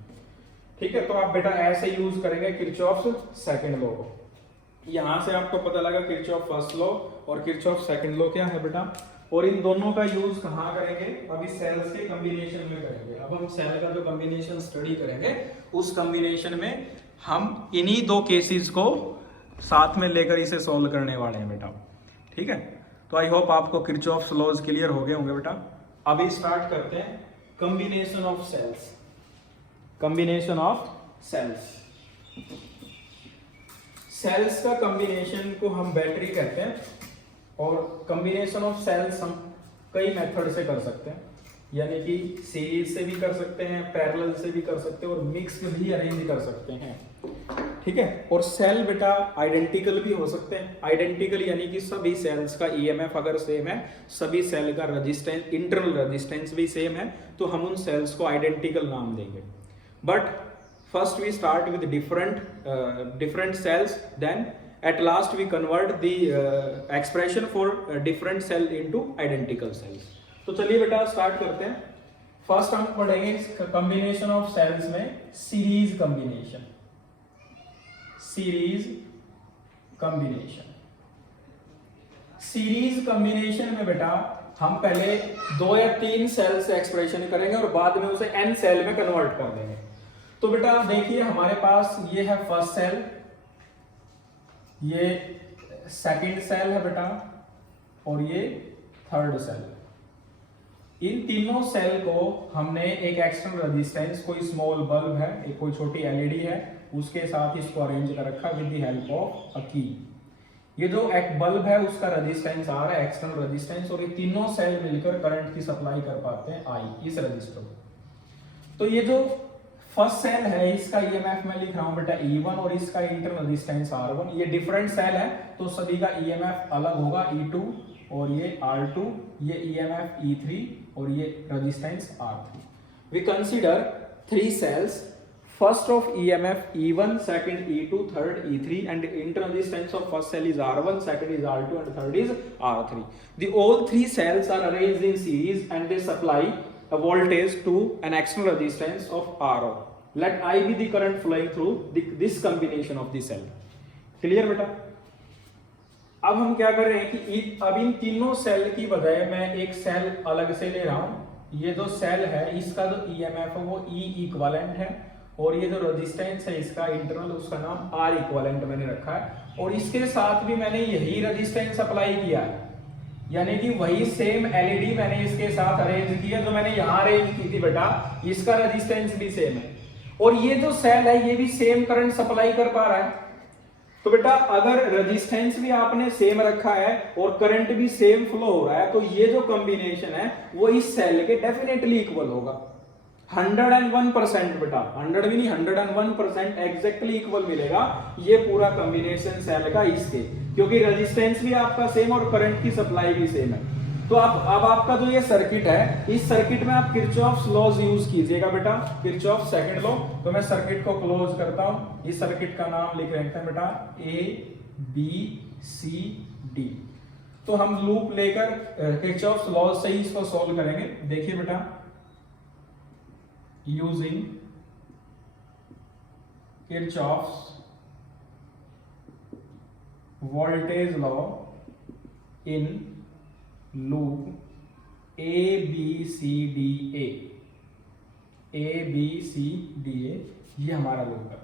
ठीक है। तो आप बेटा ऐसे यूज करेंगे किरचॉफ्स सेकंड लॉ को। यहां से आपको पता लगा किरचॉफ फर्स्ट लॉ और किरचॉफ सेकंड लॉ क्या है बेटा, और इन दोनों का यूज कहां करेंगे, अभी सेल्स के कॉम्बिनेशन में करेंगे। अब हम सेल का जो कॉम्बिनेशन स्टडी करेंगे उस कॉम्बिनेशन में हम इन्हीं दो केसेस को साथ में लेकर इसे सॉल्व करने वाले हैं बेटा, ठीक है। तो आई होप आपको किरचॉफ्स लॉज क्लियर हो गए होंगे बेटा। अभी स्टार्ट करते हैं combination of cells. Combination of cells, cells का कॉम्बिनेशन को हम बैटरी कहते हैं और कॉम्बिनेशन ऑफ सेल्स हम कई मेथड से कर सकते हैं, यानी कि सीरीज से भी कर सकते हैं, पैरेलल से भी कर सकते हैं और मिक्स भी अरेंज कर सकते हैं, ठीक है। और सेल बेटा आइडेंटिकल भी हो सकते हैं। आइडेंटिकल यानी कि सभी सेल्स का ईएमएफ अगर सेम है, सभी सेल का रेजिस्टेंस, इंटरनल रेजिस्टेंस भी सेम है, तो हम उन सेल्स को आइडेंटिकल नाम देंगे। But first we start with different cells, then at last we convert the expression for different cell into identical cells। तो चलिए बेटा स्टार्ट करते हैं। फर्स्ट हम पढ़ेंगे कॉम्बिनेशन ऑफ सेल्स में series combination. Series combination, series combination में बेटा हम पहले 2 या 3 सेल से एक्सप्रेशन करेंगे और बाद में उसे n सेल में कन्वर्ट कर देंगे। तो बेटा देखिए हमारे पास ये है फर्स्ट सेल, ये सेकंड सेल है बेटा और ये थर्ड सेल। इन तीनों सेल को हमने एक एक्सटर्नल रेजिस्टेंस, कोई स्मॉल बल्ब है, एक कोई छोटी एलईडी है, उसके साथ इसको अरेंज कर रखा with the help of a की। ये जो एक बल्ब है उसका रेजिस्टेंस आ रहा है, एक्सटर्नल रेजिस्टेंस, और ये तीनों सेल मिलकर करंट की सप्लाई कर पाते हैं I इस रजिस्टर को। तो ये जो फर्स्ट सेल है इसका ईएमएफ मैं लिख रहा हूं बेटा E1 और इसका इंटरनल रेजिस्टेंस R1। ये डिफरेंट सेल है तो सभी का ईएमएफ अलग होगा, E2 और ये R2, ये ईएमएफ E3 और ये resistance R3। We consider 3 cells, first of EMF E1, second E2, third E3, and internal resistance of first cell is R1, second is R2, and third is R3. The all 3 cells are arranged in series and they supply a voltage to an external resistance of RO. Let I be the current flowing through this combination of the cell. Clear बेटा? अब हम क्या कर रहे हैं कि अब इन तीनों सेल की बजाय मैं एक सेल अलग से ले रहा हूं। ये जो सेल है इसका जो EMF है वो E इक्विवेलेंट है और ये जो रेजिस्टेंस है इसका इंटरनल, उसका नाम R इक्विवेलेंट मैंने रखा है और इसके साथ भी मैंने यही रेजिस्टेंस अप्लाई किया है, यानी कि वही सेम एलईडी मैंने इसके साथ अरेंज किया जो मैंने यहाँ अरेंज की थी बेटा, इसका रेजिस्टेंस भी सेम है और ये जो सेल है ये भी सेम करंट सप्लाई कर पा रहा है। तो बेटा अगर रेजिस्टेंस भी आपने सेम रखा है और करंट भी सेम फ्लो हो रहा है तो ये जो कॉम्बिनेशन है वो इस सेल के डेफिनेटली इक्वल होगा। 101% बेटा, 100 भी नहीं 101% एग्जैक्टली इक्वल मिलेगा ये पूरा कॉम्बिनेशन सेल का इसके, क्योंकि रेजिस्टेंस भी आपका सेम और करंट की सप्लाई भी सेम है। तो अब आपका जो ये सर्किट है, इस सर्किट में आप किरचॉफ्स लॉज यूज कीजिएगा बेटा, किरचॉफ सेकंड लॉ। तो मैं सर्किट को क्लोज करता हूं, इस सर्किट का नाम लिख लेते हैं बेटा ABCD। तो हम लूप लेकर किरचॉफ्स लॉज से ही इसको सॉल्व करेंगे। देखिए बेटा, using Kirchhoff's voltage law in loop ABCDA। ABCDA, ये हमारा लूप है।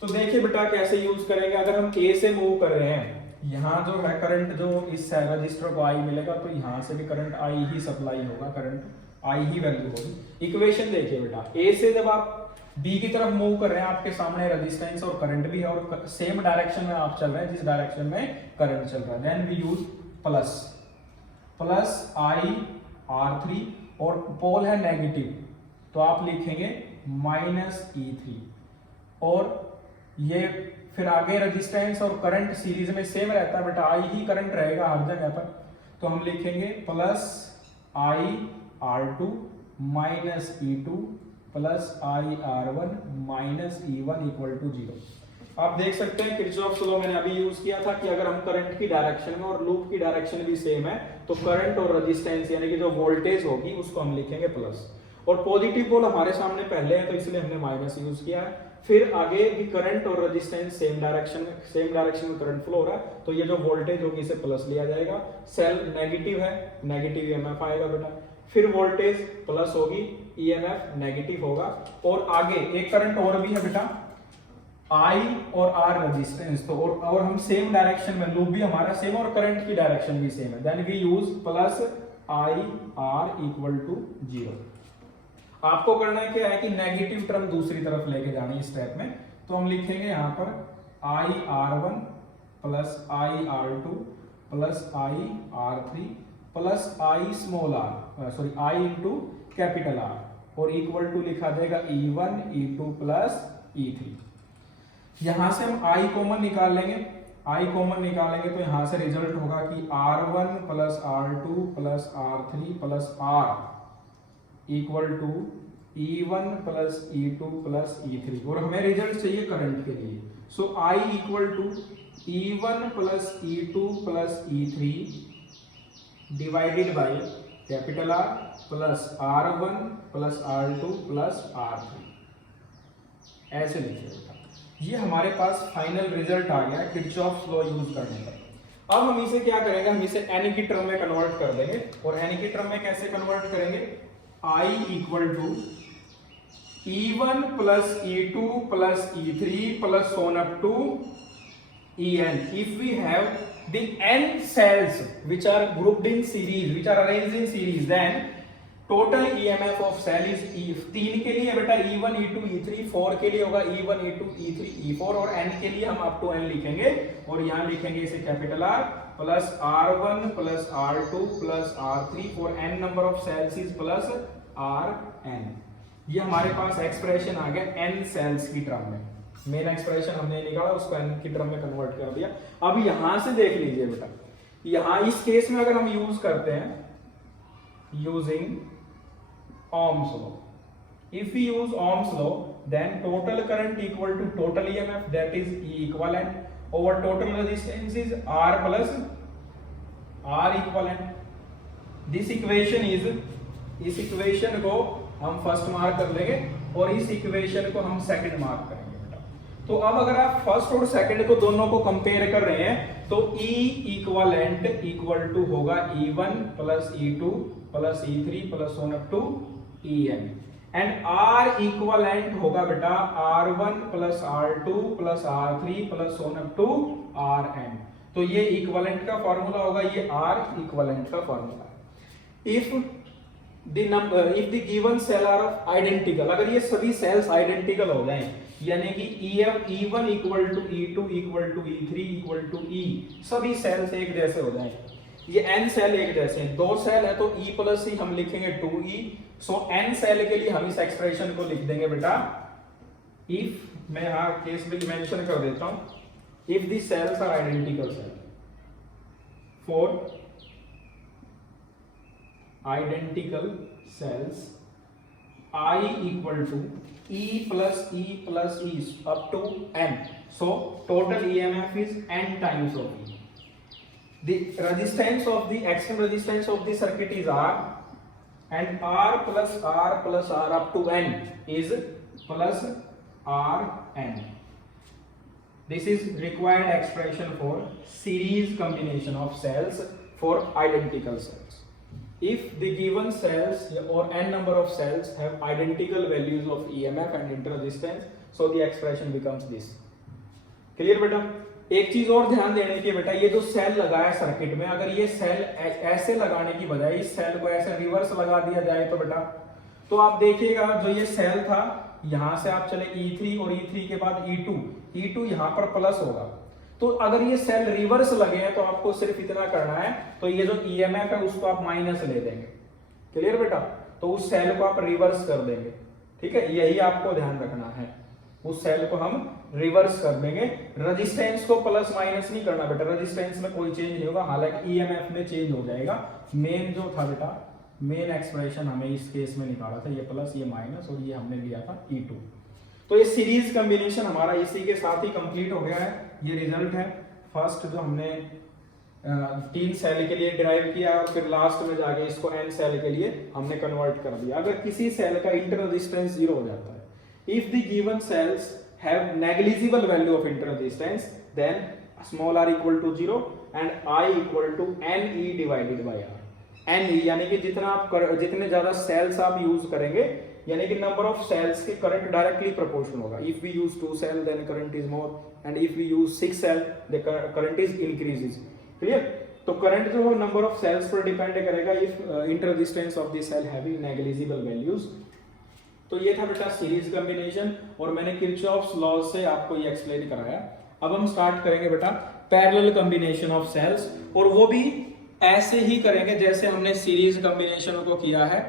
तो देखिए बेटा कैसे यूज करेंगे। अगर हम A से मूव कर रहे हैं, यहाँ जो है करंट जो इस रजिस्टर को I मिलेगा, तो यहाँ से भी करंट I ही सप्लाई होगा, करंट I ही वैल्यू होगी। इक्वेशन देखिए बेटा, A से जब आप B की तरफ मूव कर रहे हैं, आपके सामने रेजिस्टेंस और करंट भी है और सेम डायरेक्शन में आप चल रहे हैं जिस डायरेक्शन में करंट चल रहा है। Then we use plus I R3 और पोल है नेगेटिव, तो आप लिखेंगे -E3। और ये फिर आगे रेजिस्टेंस और करंट सीरीज में सेम रहता है बेटा, I ही करंट रहेगा हर जगह पर, तो हम लिखेंगे plus I R2 -E2 plus I R1 -E1 equal to 0। आप देख सकते हैं किरचॉफ्स लॉ मैंने अभी यूज किया था कि अगर हम करंट की डायरेक्शन में और लूप की डायरेक्शन भी सेम है, तो करंट और रेजिस्टेंस यानी कि जो वोल्टेज होगी उसको हम लिखेंगे प्लस। और पॉजिटिव पोल हमारे सामने पहले है, तो इसलिए हमने माइनस यूज किया है। फिर आगे भी करंट और रेजिस्टेंस सेम डायरेक्शन में करंट फ्लो हो रहा है, तो ये जो वोल्टेज होगी इसे प्लस लिया जाएगा। सेल नेगेटिव है, नेगेटिव ईएमएफ आएगा बेटा। फिर वोल्टेज प्लस होगी, ईएमएफ नेगेटिव होगा। और आगे एक करंट और भी है बेटा, I और R रेजिस्टेंस, तो और हम सेम डायरेक्शन में, लूप भी हमारा सेम और करंट की डायरेक्शन भी सेम है। Then we use plus I R equal to 0। आपको करना है क्या है कि नेगेटिव टर्म दूसरी तरफ लेके जानी है स्टेप में, तो हम लिखेंगे यहाँ पर I R1 plus I R2 plus I R3 plus I small r, sorry I into capital R, और इक्वल टू लिखा जाएगा E1 E2 प्लस E3। यहां से हम I कॉमन निकाल लेंगे, तो यहां से रिजल्ट होगा कि R1 plus R2 plus R3 plus R equal to E1 plus E2 plus E3। और हमें रिजल्ट चाहिए करंट के लिए, so I equal to E1 plus E2 plus E3 divided by capital R plus R1 plus R2 plus R3, ऐसे लिखिए। ये हमारे पास final result आ गया किरचॉफ्स लॉ यूज करने पर। अब हम इसे क्या करेंगे, हम इसे n की टर्म में कन्वर्ट कर देंगे। और n की टर्म में कैसे कन्वर्ट करेंगे, I equal to E1 plus E2 plus E3 plus so on up to En if we have the n cells which are grouped in series, which are arranged in series, then total EMF of cell is E। 3 के लिए बेटा E1 E2 E3, 4 के लिए होगा E1 E2 E3 E4, और n के लिए हम अप टू n लिखेंगे। और यहाँ लिखेंगे इसे capital R plus R1 plus R2 plus R3 for n number of cells is plus Rn। ये हमारे पास एक्सप्रेशन आ गया n सेल्स की टर्म में। मेन एक्सप्रेशन हमने निकाला, उसको n की टर्म में कन्वर्ट कर दिया। अब यहां से देख लीजिए बेटा, यहां इस केस में अगर हम यूज करते हैं using Ohm's law, if we use Ohm's law, then total current equal to total EMF, that is E equivalent, over total resistance is R plus R equivalent। this equation is, इस equation को हम first mark कर लेंगे और इस equation को हम second mark करेंगे बेटा। तो अब अगर आप फर्स्ट और सेकंड को दोनों को कंपेयर कर रहे हैं, तो E इक्विवेलेंट इक्वल टू होगा E1 plus E2 plus E3 plus so on up to En, and R equivalent होगा बेटा R1 plus R2 plus R3 plus so on up to Rn। तो ये इक्विवेलेंट का फॉर्मूला होगा, ये R इक्विवेलेंट का formula है। If the given cell are identical, अगर ये सभी सेल्स आइडेंटिकल हो जाएं, यानी कि E1 equal to E2 equal to E3 equal to E, सभी सेल्स एक जैसे हो जाएं, ये n सेल एक जैसे हैं, 2 सेल है तो E प्लस ही हम लिखेंगे 2E। सो n सेल के लिए हम इस एक्सप्रेशन को लिख देंगे बेटा, इफ, मैं यहाँ केस भी मेंशन कर देता हूं, if the cells are identical cell, for identical cells I equal to E plus E plus E up to n, so total EMF is n times of E। the resistance of the external resistance of the circuit is R, and R plus R up to n is plus Rn। this is required expression for series combination of cells for identical cells। if the given cells or n number of cells have identical values of EMF and interresistance, so the expression becomes this. Clear बेटा? एक चीज और ध्यान देने की बेटा, ये जो सेल लगा है सर्किट में, अगर ये सेल ऐसे लगाने की बजाय इस सेल को ऐसे रिवर्स लगा दिया जाए तो बेटा, तो आप देखिएगा जो ये सेल था यहां से आप चले E3 और E3 के बाद E2 यहां पर प्लस होगा। तो अगर ये सेल रिवर्स लगे हैं तो आपको सिर्फ इतना करना है, तो ये जो EMF है उसको आप माइनस ले देंगे। क्लियर बेटा? तो उस सेल को आप रिवर्स कर देंगे। ठीक है, यही आपको ध्यान रखना है, उस सेल को हम रिवर्स कर देंगे। रेजिस्टेंस को प्लस माइनस नहीं करना बेटा, रेजिस्टेंस में कोई चेंज नहीं होगा, हालांकि EMF में चेंज हो जाएगा। मेन जो था बेटा, मेन एक्सप्रेशन हमें इस केस में निकाला था, ये प्लस ये माइनस और ये हमने लिया था E2। तो ये सीरीज कॉम्बिनेशन हमारा इसी के साथ ही कंप्लीट हो गया है। ये रिजल्ट है फर्स्ट जो हमने 3 सेल के लिए डिराइव किया और फिर लास्ट में जाके इसको n सेल के लिए हमने कन्वर्ट कर दिया। अगर किसी सेल का इंटर रेजिस्टेंस 0 हो जाता है, if the given cells have negligible value of inter resistance, then small r equal to 0 and I equal to NE divided by R। NE यानी कि जितने ज्यादा सेल्स आप यूज करेंगे, यानी कि नंबर ऑफ सेल्स के करंट डायरेक्टली प्रोपोर्शनल होगा। If we use 2 cell then current is more, and if we use 6 cell the current is increases. Clear? तो करंट जो है नंबर ऑफ सेल्स पर डिपेंड करेगा if inter resistance of the cell having negligible values. तो ये था बेटा series combination, और मैंने किरचॉफ्स लॉ से आपको ये एक्सप्लेन कराया। अब हम स्टार्ट करेंगे बेटा पैरेलल कॉम्बिनेशन ऑफ सेल्स, और वो भी ऐसे ही करेंगे जैसे हमने सीरीज कॉम्बिनेशन को किया है।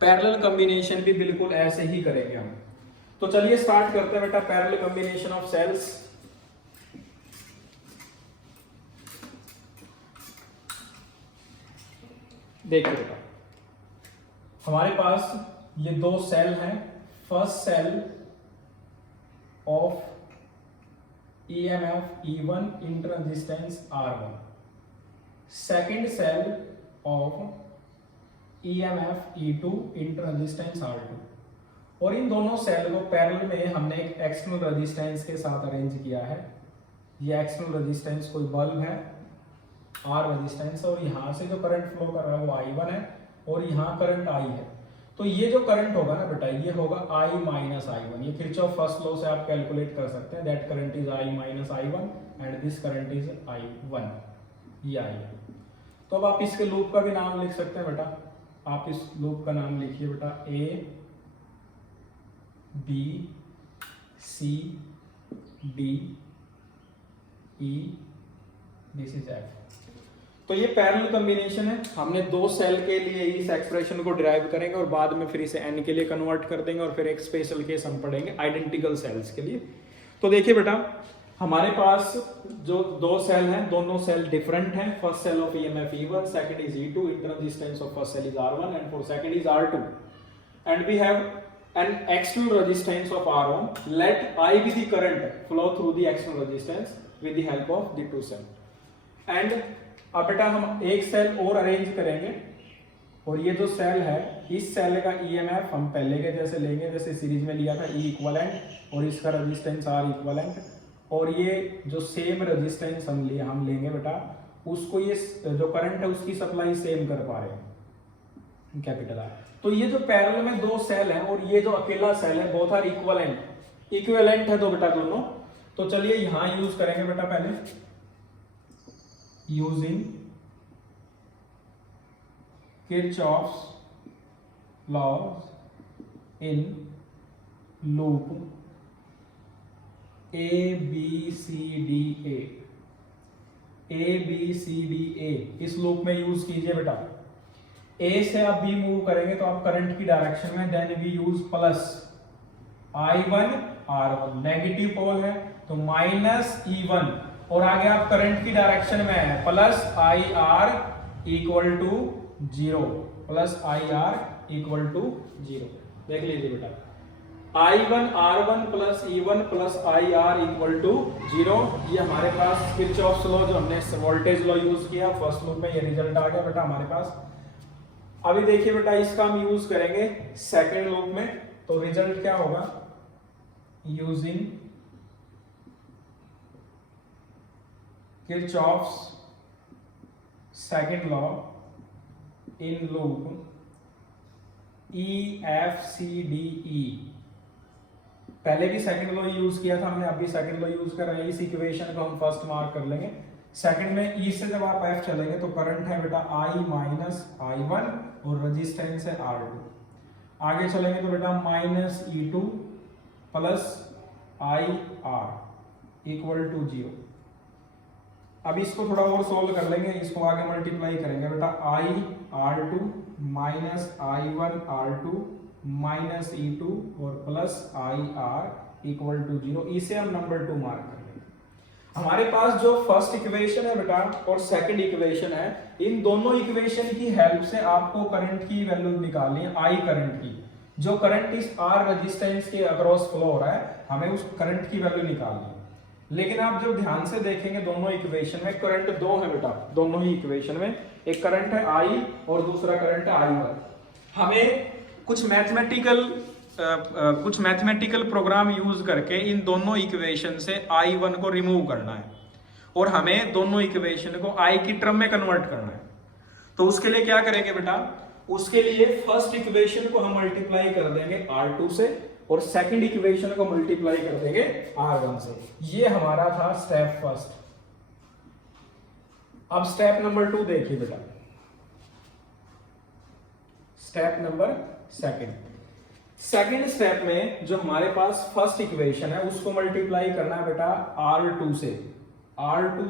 पैरेलल कॉम्बिनेशन भी बिल्कुल ऐसे ही करेंगे हम। तो चलिए स्टार्ट करते हैं बेटा पैरेलल कॉम्बिनेशन ऑफ सेल्स। देखिए बेटा, हमारे पास ये 2 सेल हैं। First cell of EMF E1 inter resistance R1, second cell of EMF E2 inter resistance R2, और इन दोनों सेल को पैरेलल में हमने एक एक्सटर्नल रेजिस्टेंस के साथ अरेंज किया है। ये एक्सटर्नल रेजिस्टेंस कोई बल्ब है, R रेजिस्टेंस, और यहाँ से जो करंट फ्लो कर रहा है वो I1 है, और यहाँ करंट I है। तो ये जो करंट होगा ना बेटा, ये होगा I माइनस I1। ये किरचॉफ फर्स्ट लॉ से आप कैलकुलेट कर सकते हैं, that current is I minus I1 and this current is I1, ये I है। तो अब आप इसके लूप का भी नाम लिख सकते हैं बेटा। आप इस लूप का नाम लिखिए बेटा A B C D E, this is F। तो ये पैरेलल कॉम्बिनेशन है। हमने 2 सेल के लिए इस एक्सप्रेशन को डिराइव करेंगे और बाद में फिर इसे n के लिए कन्वर्ट कर देंगे, और फिर एक स्पेशल केस हम पढ़ेंगे आइडेंटिकल सेल्स के लिए। तो देखिए बेटा, हमारे पास जो 2 सेल हैं, दोनों सेल डिफरेंट हैं। First cell of EMF E1, second is E2, inter resistance of first cell is R1 and for second is R2, and we have an external resistance of R1. Let I be the current flow through the external resistance with the help of the 2 cell. And अब बेटा हम एक cell और arrange करेंगे, और ये जो cell है, इस सेल का EMF हम पहले के जैसे लेंगे, जैसे सीरीज में लिया था E इक्विवेलेंट, और इसका रेजिस्टेंस R इक्विवेलेंट, और ये जो सेम रेजिस्टेंस हम लेंगे बेटा, उसको ये जो करंट है उसकी सप्लाई सेम कर पा रहे हैं, कैपिटल R। तो ये जो पैरेलल में 2 सेल हैं और ये जो अकेला सेल है, बोथ आर इक्विवेलेंट है तो बेटा दोनों। तो चलिए यहां यूज करेंगे बेटा पहले, using Kirchhoff's laws in loop ABCDA। इस लूप में यूज कीजिए बेटा। A से आप B मूव करेंगे तो आप करंट की डायरेक्शन में, then we use plus I1 R1, negative pole है तो माइनस E1, और आगे आप करंट की डायरेक्शन में है plus IR equal to 0, plus IR equal to 0। देख लीजिए बेटा, I1 R1 plus E1 plus IR equal to 0। ये हमारे पास किरचॉफ्स लॉ जो हमने वोल्टेज लॉ यूज किया फर्स्ट लूप में, ये रिजल्ट आ गया बेटा हमारे पास। अभी देखिए बेटा, इसका हम यूज करेंगे सेकेंड लूप में, तो रिजल्ट क्या होगा, using Kirchhoff's second law in loop EFCDE, पहले भी सेकंड लॉ यूज किया था हमने, अभी सेकंड लॉ यूज कर रहे हैं। इस इक्वेशन को हम फर्स्ट मार्क कर लेंगे। सेकंड में E से जब आप F चलेंगे तो करंट है बेटा I माइनस I1 और रेजिस्टेंस है R2। आगे चलेंगे तो बेटा minus E2 plus IR equal to 0। अब इसको थोड़ा और सोल्व कर लेंगे, इसको आगे मल्टीप्लाई करेंगे बेटा I R2 minus I1 R2 minus E2 और प्लस IR इक्वल टू 0। इसे हम नंबर 2 मार्क कर लेंगे। हमारे पास जो फर्स्ट इक्वेशन है बेटा और सेकंड इक्वेशन है, इन दोनों इक्वेशन की हेल्प से आपको करंट की वैल्यू निकालनी है, I करंट की। जो करंट इस R रेजिस्टेंस के अक्रॉस फ्लो हो रहा है, हमें उस करंट की वैल्यू निकालनी है। लेकिन आप जब ध्यान से देखेंगे दोनों इक्वेशन में करंट दो है बेटा, दोनों ही इक्वेशन में एक करंट है I और दूसरा करंट है I1। हमें कुछ मैथमेटिकल प्रोग्राम यूज करके इन दोनों इक्वेशन से I1 को रिमूव करना है और हमें दोनों इक्वेशन को I की टर्म में कन्वर्ट करना है। तो उसके लिए क्या करेंगे बेटा, उसके लिए फर्स्ट इक्वेशन को हम मल्टीप्लाई कर देंगे R2 से और सेकंड इक्वेशन को मल्टीप्लाई कर देंगे R1 से। ये हमारा था स्टेप फर्स्ट। अब स्टेप नंबर 2 देखिए बेटा, स्टेप नंबर सेकंड स्टेप में जो हमारे पास फर्स्ट इक्वेशन है उसको मल्टीप्लाई करना है बेटा R2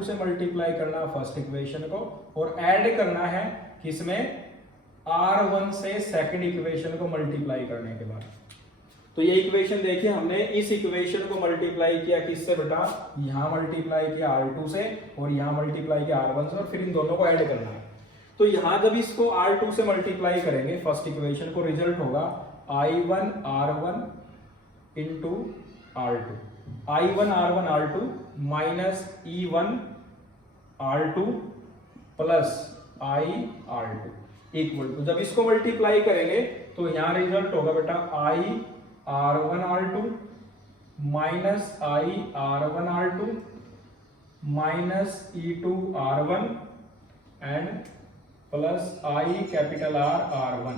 से मल्टीप्लाई करना है फर्स्ट इक्वेशन को और ऐड करना है किसमें, R1 से सेकंड इक्वेशन को मल्टीप्लाई करने के बाद। तो ये इक्वेशन देखिए, हमने इस इक्वेशन को मल्टीप्लाई किया किससे बेटा, यहां मल्टीप्लाई किया R2 से और यहां मल्टीप्लाई किया R1 से और फिर इन दोनों को ऐड करना है। तो यहां जब इसको R2 से मल्टीप्लाई करेंगे फर्स्ट इक्वेशन को, रिजल्ट होगा I1 R1 into R2, I1 R1 R2 minus E1 R2 plus I R2 equal to, जब इसको मल्टीप्लाई करेंगे तो यहां रिजल्ट होगा बेटा I R1 R2 minus I R1 R2 minus E2 R1 and plus I capital R R1।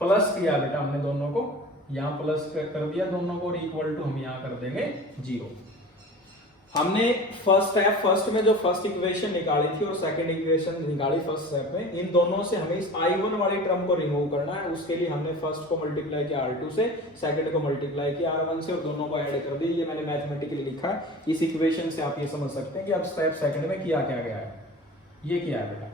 Plus किया बेटा हमने दोनों को, यहां प्लस कर दिया दोनों को और इक्वल टू हम यहां कर देंगे 0। हमने फर्स्ट में जो फर्स्ट इक्वेशन निकाली थी और सेकंड इक्वेशन निकाली फर्स्ट स्टेप में, इन दोनों से हमें इस I1 वाली टर्म को रिमूव करना है। उसके लिए हमने फर्स्ट को मल्टीप्लाई किया R2 से, सेकंड को मल्टीप्लाई किया R1 से और दोनों को ऐड कर दी। ये मैंने मैथमेटिकली लिखा है, इस इक्वेशन से आप ये समझ सकते हैं कि अब स्टेप सेकंड में किया क्या गया है, ये किया है बेटा।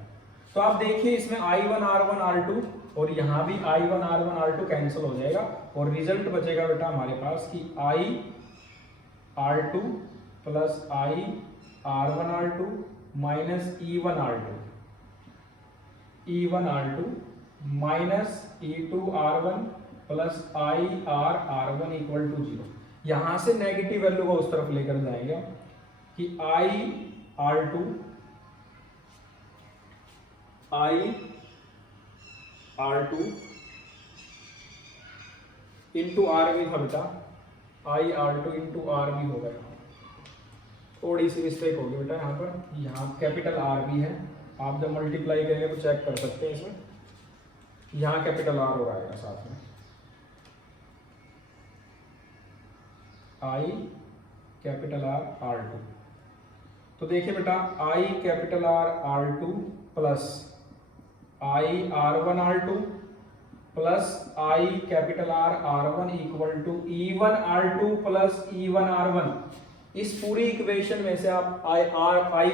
तो आप देखिए इसमें I1 R1 R2 और यहां भी I1 R1 R2 कैंसिल हो जाएगा और रिजल्ट बचेगा बेटा हमारे पास कि I R2 plus I R1 R2 minus E1 R2 minus E2 R1 plus I R1 equal to 0। यहां से नेगेटिव वैल्यू को उस तरफ लेकर जाएंगे कि I R2 इंटू R भी था बेटा, I R2 इंटू R भी होगा। थोड़ी सी मिस्टेक होगी बेटा यहाँ पर, यहाँ कैपिटल R भी है, आप जब मल्टीप्लाई करेंगे तो चेक कर सकते हैं इसमें, यहाँ कैपिटल R हो आएगा साथ में, I कैपिटल R R2। तो देखिए बेटा I capital R R2 plus I R1 R2 plus I capital R R1 equal to E1 R2 plus E1 R1। इस पूरी इक्वेशन में से आप I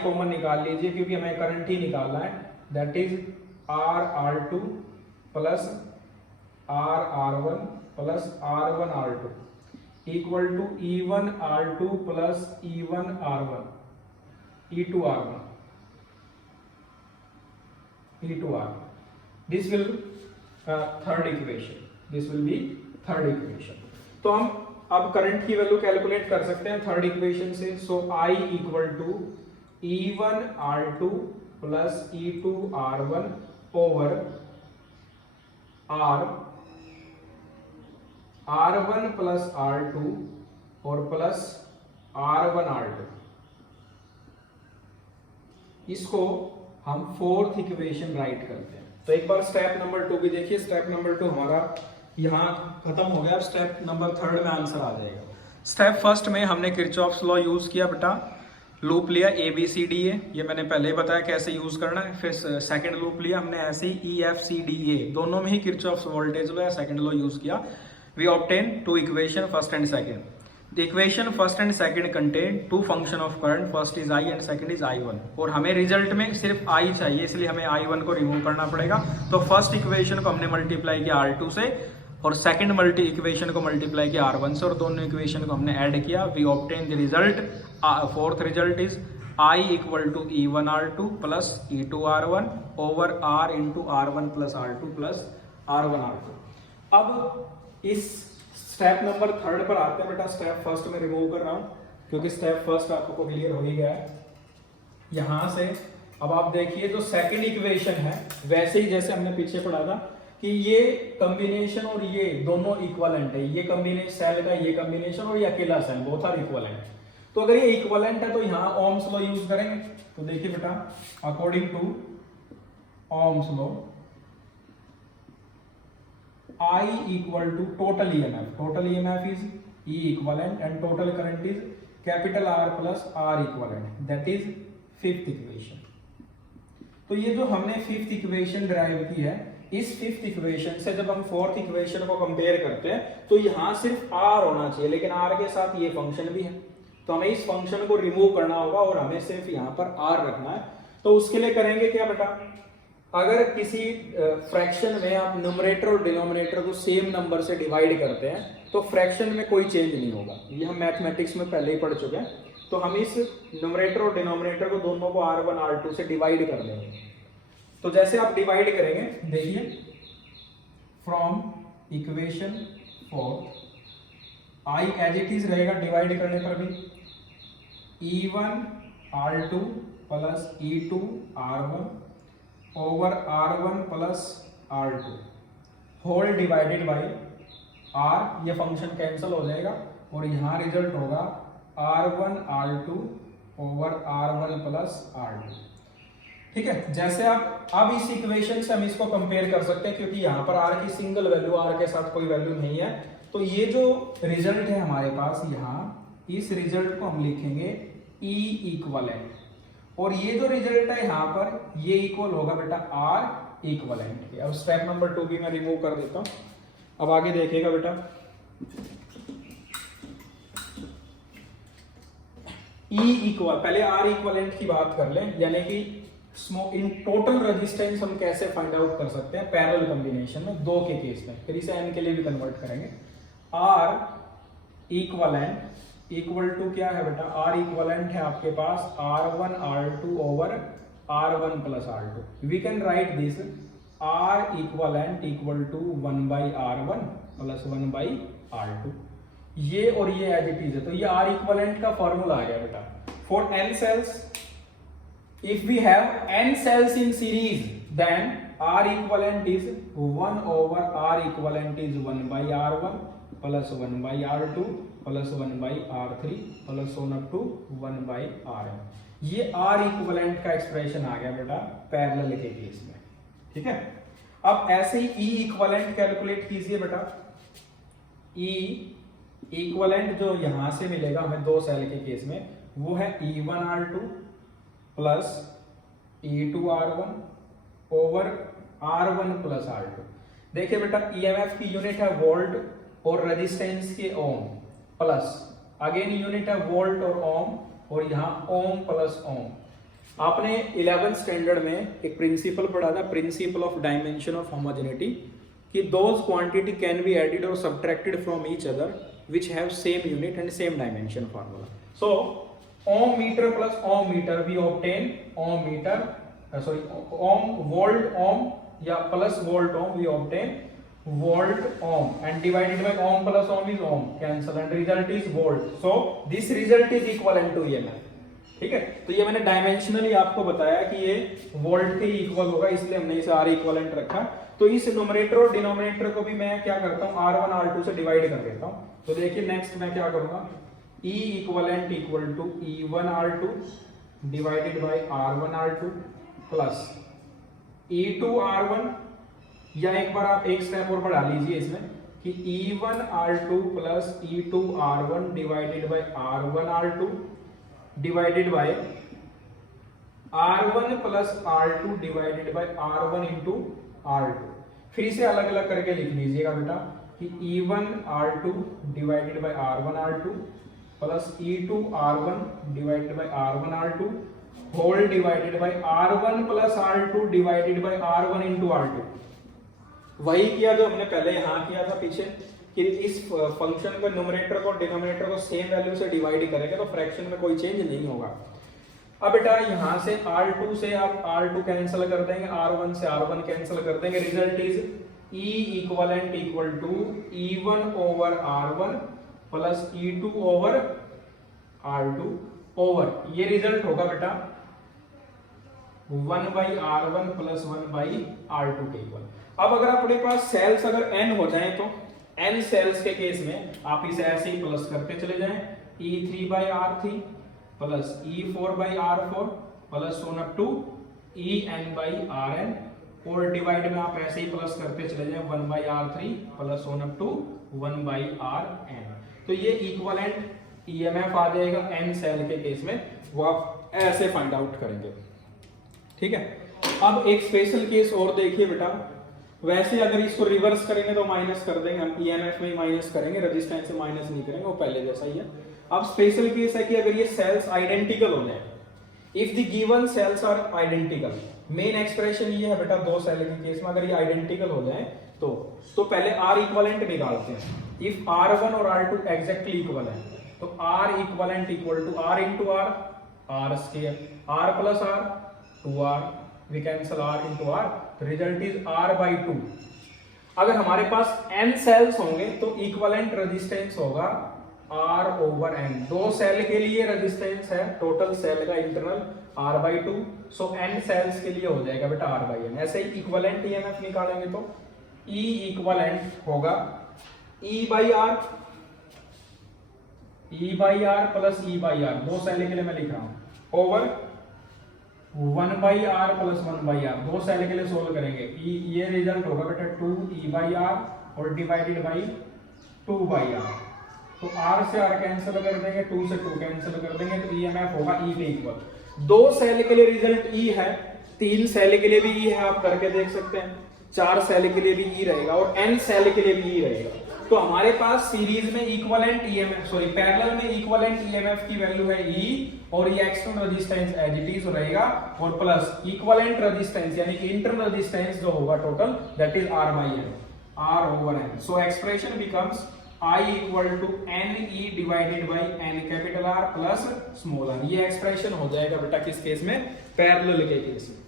कॉमन निकाल लीजिए क्योंकि हमें करंट ही निकालना है, that is R2 plus R1 plus R1 R2 equal to E1 R2 plus E1 R1 E2 R1। This will third equation. This will be third equation. तो हम अब करंट की वैल्यू कैलकुलेट कर सकते हैं थर्ड इक्वेशन से। So I equal to E1 R2 plus E2 R1 over R1 plus R2 और plus R1 R2। इसको हम फोर्थ इक्वेशन राइट करते हैं। तो एक बार स्टेप नंबर 2 भी देखिए। स्टेप नंबर 2 हमारा यहाँ खत्म हो गया। अब स्टेप नंबर 3 में आंसर आ जाएगा। स्टेप फर्स्ट में हमने किरचॉफ्स लॉ यूज किया बेटा, लूप लिया ABCDA, ये मैंने पहले ही बताया कैसे यूज करना है। फिर सेकंड लूप लिया हमने ऐसे ही EFCDA, दोनों में ही किरचॉफ्स वोल्टेज लॉ या सेकंड लॉ यूज किया। We obtain two equation first and second. The equation first and second contain two function of current, first is I and second is I1, और हमें result में सिर्फ I चाहिए, इसलिए हमें I1 को रिमूव करना पड़ेगा। तो फर्स्ट इक्वेशन को हमने मल्टीप्लाई किया R2 से और सेकंड इक्वेशन को मल्टीप्लाई किया R1 से, और दोनों इक्वेशन को हमने ऐड किया। We obtain the result, fourth result is I equal to E1 R2 plus E2 R1 over R into R1 plus R2 plus R1 R2। अब इस स्टेप नंबर 3 पर आते हैं बेटा। स्टेप फर्स्ट में रिमूव कर रहा हूं क्योंकि स्टेप फर्स्ट आपको क्लियर हो ही गया है। यहां से अब आप देखिए जो सेकंड इक्वेशन है वैसे ही जैसे हमने पीछे पढ़ा था कि ये कॉम्बिनेशन और ये दोनों इक्विवेलेंट है। ये कॉम्बिनेशन सेल का ये कॉम्बिनेशन और ये अकेला सेल, बोथ आर इक्विवेलेंट। तो अगर ये इक्विवेलेंट है तो यहाँ ओम्स लॉ यूज करेंगे। तो देखिए बेटा, according to Ohm's law I equal to total EMF. Total EMF is E equivalent and total current is capital R plus R equivalent. That is fifth equation. तो ये जो हमने फिफ्थ इक्वेशन डिराइव की है, इस फिफ्थ इक्वेशन से जब हम फोर्थ इक्वेशन को कंपेयर करते हैं तो यहाँ सिर्फ R होना चाहिए, लेकिन R के साथ ये फंक्शन भी है। तो हमें इस फंक्शन को रिमूव करना होगा और हमें सिर्फ यहाँ पर R रखना है। तो उसके लिए करेंगे क्या बेटा, अगर किसी फ्रैक्शन में आप न्यूमरेटर और डिनोमिनेटर को सेम नंबर से डिवाइड करते हैं तो फ्रैक्शन में कोई चेंज नहीं होगा। ये हम मैथमेटिक्स में पहले ही पढ़ चुके हैं। तो हम इस न्यूमरेटर और डिनोमिनेटर को दोनों को R1 R2 से डिवाइड कर देंगे। तो जैसे आप डिवाइड करेंगे, देखिए from equation 4 I as it is रहेगा डिवाइड करने पर भी E1 R2 plus E2 R1 over R1 plus R2 whole divided by R। ये फंक्शन कैंसिल हो जाएगा और यहाँ रिजल्ट होगा R1 R2 over R1 plus R2। ठीक है, जैसे आप अब इस इक्वेशन से हम इसको कंपेयर कर सकते हैं क्योंकि यहाँ पर R की सिंगल वैल्यू, R के साथ कोई वैल्यू नहीं है। तो ये जो रिजल्ट है हमारे पास यहाँ, इस रिजल्ट को हम लिखेंगे E इक्विवेलेंट, और ये जो रिजल्ट है यहाँ पर ये इक्वल होगा बेटा R इक्विवेलेंट के। अब स्टेप नंबर 2 भी मैं रिमूव कर देता हूं। अब आगे देखिएगा बेटा, E इक्वल, पहले R इक्विवेलेंट की बात कर लें, यानी कि इन टोटल रेजिस्टेंस हम कैसे फाइंड आउट कर सकते हैं पैरेलल कॉम्बिनेशन में, दो के केस में। फिर इसे N के लिए भी कन्वर्ट करेंगे। R इक्विवेलेंट इक्वल टू क्या है बेटा, R इक्विवेलेंट है आपके पास R1 R2 over R1 plus R2। We can write this R equivalent equal to 1 by R1 plus 1 by R2। ये और ये एज इट इज है। तो ये R इक्विवेलेंट का फॉर्मूला आ गया बेटा। For n cells, if we have n cells in series, then R equivalent is 1 over R equivalent is 1 by R1 plus 1 by R2 plus 1 by R3 plus on up to 1 by Rn। ये R equivalent का expression आ गया बेटा parallel के case में। ठीक है, अब ऐसे ही E equivalent कैलकुलेट कीजिए बेटा। E equivalent जो यहां से मिलेगा हमें दो सेल के केस में, वो है E1 R2 plus E2 R1 over R1 plus R2। देखिए बेटा, EMF की यूनिट है वोल्ट और रेजिस्टेंस के ओम, प्लस अगेन यूनिट है वोल्ट और ओम, और यहाँ ओम प्लस ओम। आपने 11th स्टैंडर्ड में एक प्रिंसिपल पढ़ा था, principle of dimension of homogeneity, कि those quantity can be added और subtracted from each other which have same unit and same dimension formula. So ohm metre plus ohm metre we obtain ohm metre, sorry ohm volt ohm या plus volt ohm we obtain volt ohm, and divided by ohm plus ohm is ohm, cancel, and result is volt. So this result is equivalent to EMF। ठीक है, तो ये मैंने dimensionally आपको बताया कि ये वोल्ट के इक्वल होगा, इसलिए हमने इसे R इक्विवेलेंट रखा। तो इस न्यूमरेटर और डिनोमिनेटर को भी मैं क्या करता हूँ, R1 R2 से डिवाइड कर देता हूँ। तो देखिए नेक्स्ट मैं क्या करूंगा, E equivalent equal to E1 R2 divided by R1 R2 plus E2R1, या एक बार आप एक स्टेप और बढ़ा लीजिए इसमें कि E1R2 plus E2R1 divided by R1R2 divided by R1 plus R2 divided by R1 into R2। फिर इसे अलग अलग करके लिख लीजिएगा बेटा कि E1R2 divided by R1R2 plus E2R1 divided by R1R2 whole divided by R1 plus R2 divided by R1 into R2। वही किया जो हमने पहले यहां किया था पीछे कि इस फंक्शन को न्यूमरेटर को डिनोमिनेटर को सेम वैल्यू से डिवाइड करेंगे तो फ्रैक्शन में कोई चेंज नहीं होगा। अब बेटा यहां से R2 से आप R2 कैंसिल कर देंगे, R1 से R1 कैंसिल कर देंगे, result is E equivalent equal to E1 over R1 plus E2 over R2 over, ये रिजल्ट होगा बेटा 1 by R1 plus 1 by R2 के इक्वल। अब अगर अपने पास सेल्स अगर n हो जाए तो n सेल्स के केस में आप इसे ऐसे ही प्लस करते चले जाएं, E3 by R3 plus E4 by R4 plus 1 up to En by Rn, और डिवाइड में आप ऐसे ही प्लस करते चले जाएं 1 by R3 plus 1 up to 1 by Rn। तो ये इक्विवेलेंट EMF आ जाएगा n सेल के केस में, वो आप ऐसे फाइंड आउट करेंगे। ठीक है, अब एक स्पेशल केस और देखिए बेटा, वैसे अगर इसको रिवर्स करेंगे तो माइनस कर देंगे हम, EMF में ही माइनस करेंगे, रेजिस्टेंस से माइनस नहीं करेंगे, वो पहले जैसा ही है। अब स्पेशल केस है कि अगर ये सेल्स आइडेंटिकल हो जाए, if the given cells are identical, main expression ये है बेटा दो सेल के केस में अगर ये आइडेंटिकल हो जाए तो पहले R इक्विवेलेंट निकालते हैं। इफ R1 और R2 एग्जैक्टली इक्वल है तो R equivalent equal to R into R square, R plus R 2R, we cancel R into R, result is R by 2। अगर हमारे पास n सेल्स होंगे तो इक्विवेलेंट रेजिस्टेंस होगा R ओवर n। दो cell के लिए रेजिस्टेंस है टोटल सेल का internal R by 2, so n cells के लिए हो जाएगा बेटा R by n। ऐसे ही इक्विवेलेंट EMF निकालेंगे तो E इक्विवेलेंट होगा E by R plus E by R, दो सेल के लिए मैं लिख रहा हूं, over 1 by R plus 1 by R, दो सेल के लिए सोल्व करेंगे, ये रिजल्ट होगा बेटा 2 E बाई आर और डिवाइडेड बाई 2 बाई आर। तो R से R कैंसिल कर देंगे, 2 से 2 कैंसिल कर देंगे, तो EMF होगा E के इक्वल। दो सेल के लिए रिजल्ट E है, 3 सेल के लिए भी E है, आप करके देख सकते हैं, 4 सेल के लिए भी E रहेगा और n सेल के लिए भी E रहेगा। तो हमारे पास सीरीज में इक्विवेलेंट EMF, सॉरी पैरेलल में इक्विवेलेंट EMF की वैल्यू है E, और ये external resistance as it is रहेगा, और प्लस इक्विवेलेंट रेजिस्टेंस यानी कि इंटरनल रेजिस्टेंस जो होगा total that is R by n, R over n। So expression becomes I equal to NE divided by n capital R plus small r। ये एक्सप्रेशन हो जाएगा बेटा किस केस में, पैरेलल के केस में।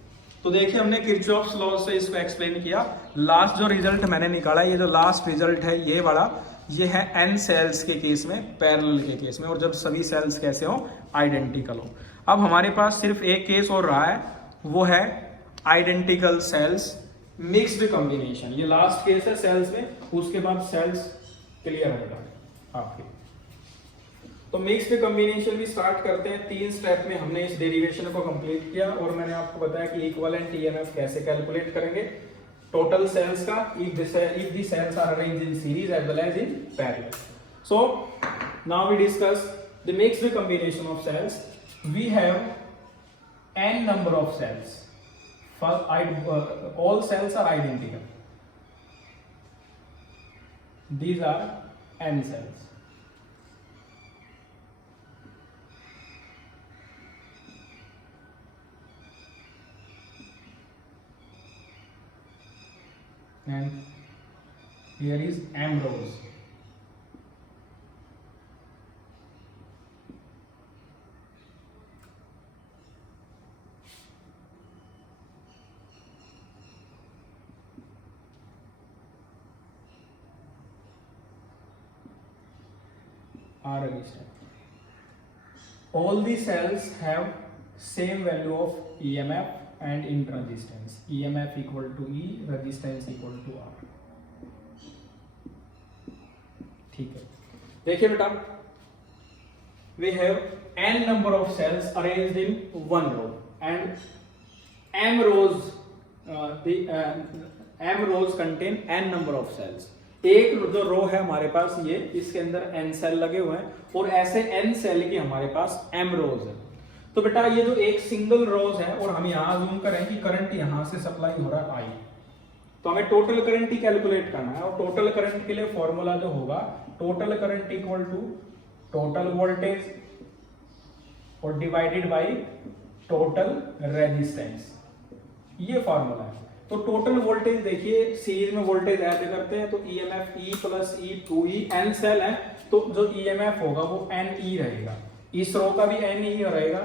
तो देखिए हमने किरचॉफ्स लॉ से इसको एक्सप्लेन किया। लास्ट जो रिजल्ट मैंने निकाला, ये जो लास्ट रिजल्ट है ये वाला, ये है n सेल्स के केस में, पैरेलल के केस में, और जब सभी सेल्स कैसे हो, आइडेंटिकल हो। अब हमारे पास सिर्फ एक केस और रहा है, वो है आइडेंटिकल सेल्स मिक्स्ड कॉम्बिनेशन। ये लास्ट केस है सेल्स में, उसके बाद सेल्स क्लियर है बेटा आपके। तो मिक्स्ड कॉम्बिनेशन भी स्टार्ट करते हैं। 3 स्टेप में हमने इस डेरिवेशन को कंप्लीट किया, और मैंने आपको बताया कि इक्विवेलेंट EMF कैसे कैलकुलेट करेंगे टोटल सेल्स का, if the cells are arranged in series as well as in parallel। So now we discuss the mixed combination of cells। We have n number of cells, all cells are identical, these are n cells। and here is M rows। R register। All the cells have same value of EMF and internal resistance, EMF equal to E, resistance equal to R। ठीक है, देखिए बेटा, we have n number of cells arranged in one row and m rows m rows contain n number of cells। एक जो रो है हमारे पास ये, इसके अंदर n सेल लगे हुए हैं और ऐसे n सेल के हमारे पास m रोज है। तो बेटा ये जो एक सिंगल रोज है और हम यहाँ जूम करें कि करंट यहाँ से सप्लाई हो रहा है I, तो हमें टोटल करंट ही कैलकुलेट करना है। और टोटल करंट के लिए फॉर्मूला जो होगा, total current equal to total voltage और डिवाइडेड बाय टोटल रेजिस्टेंस, ये फॉर्मूला है। तो टोटल वोल्टेज देखिए, सीरीज में वोल्टेज ऐड करते हैं तो EMF E plus E 2E, n cell है तो जो ईएमएफ होगा वो NE रहेगा। इस रो का भी NE रहेगा,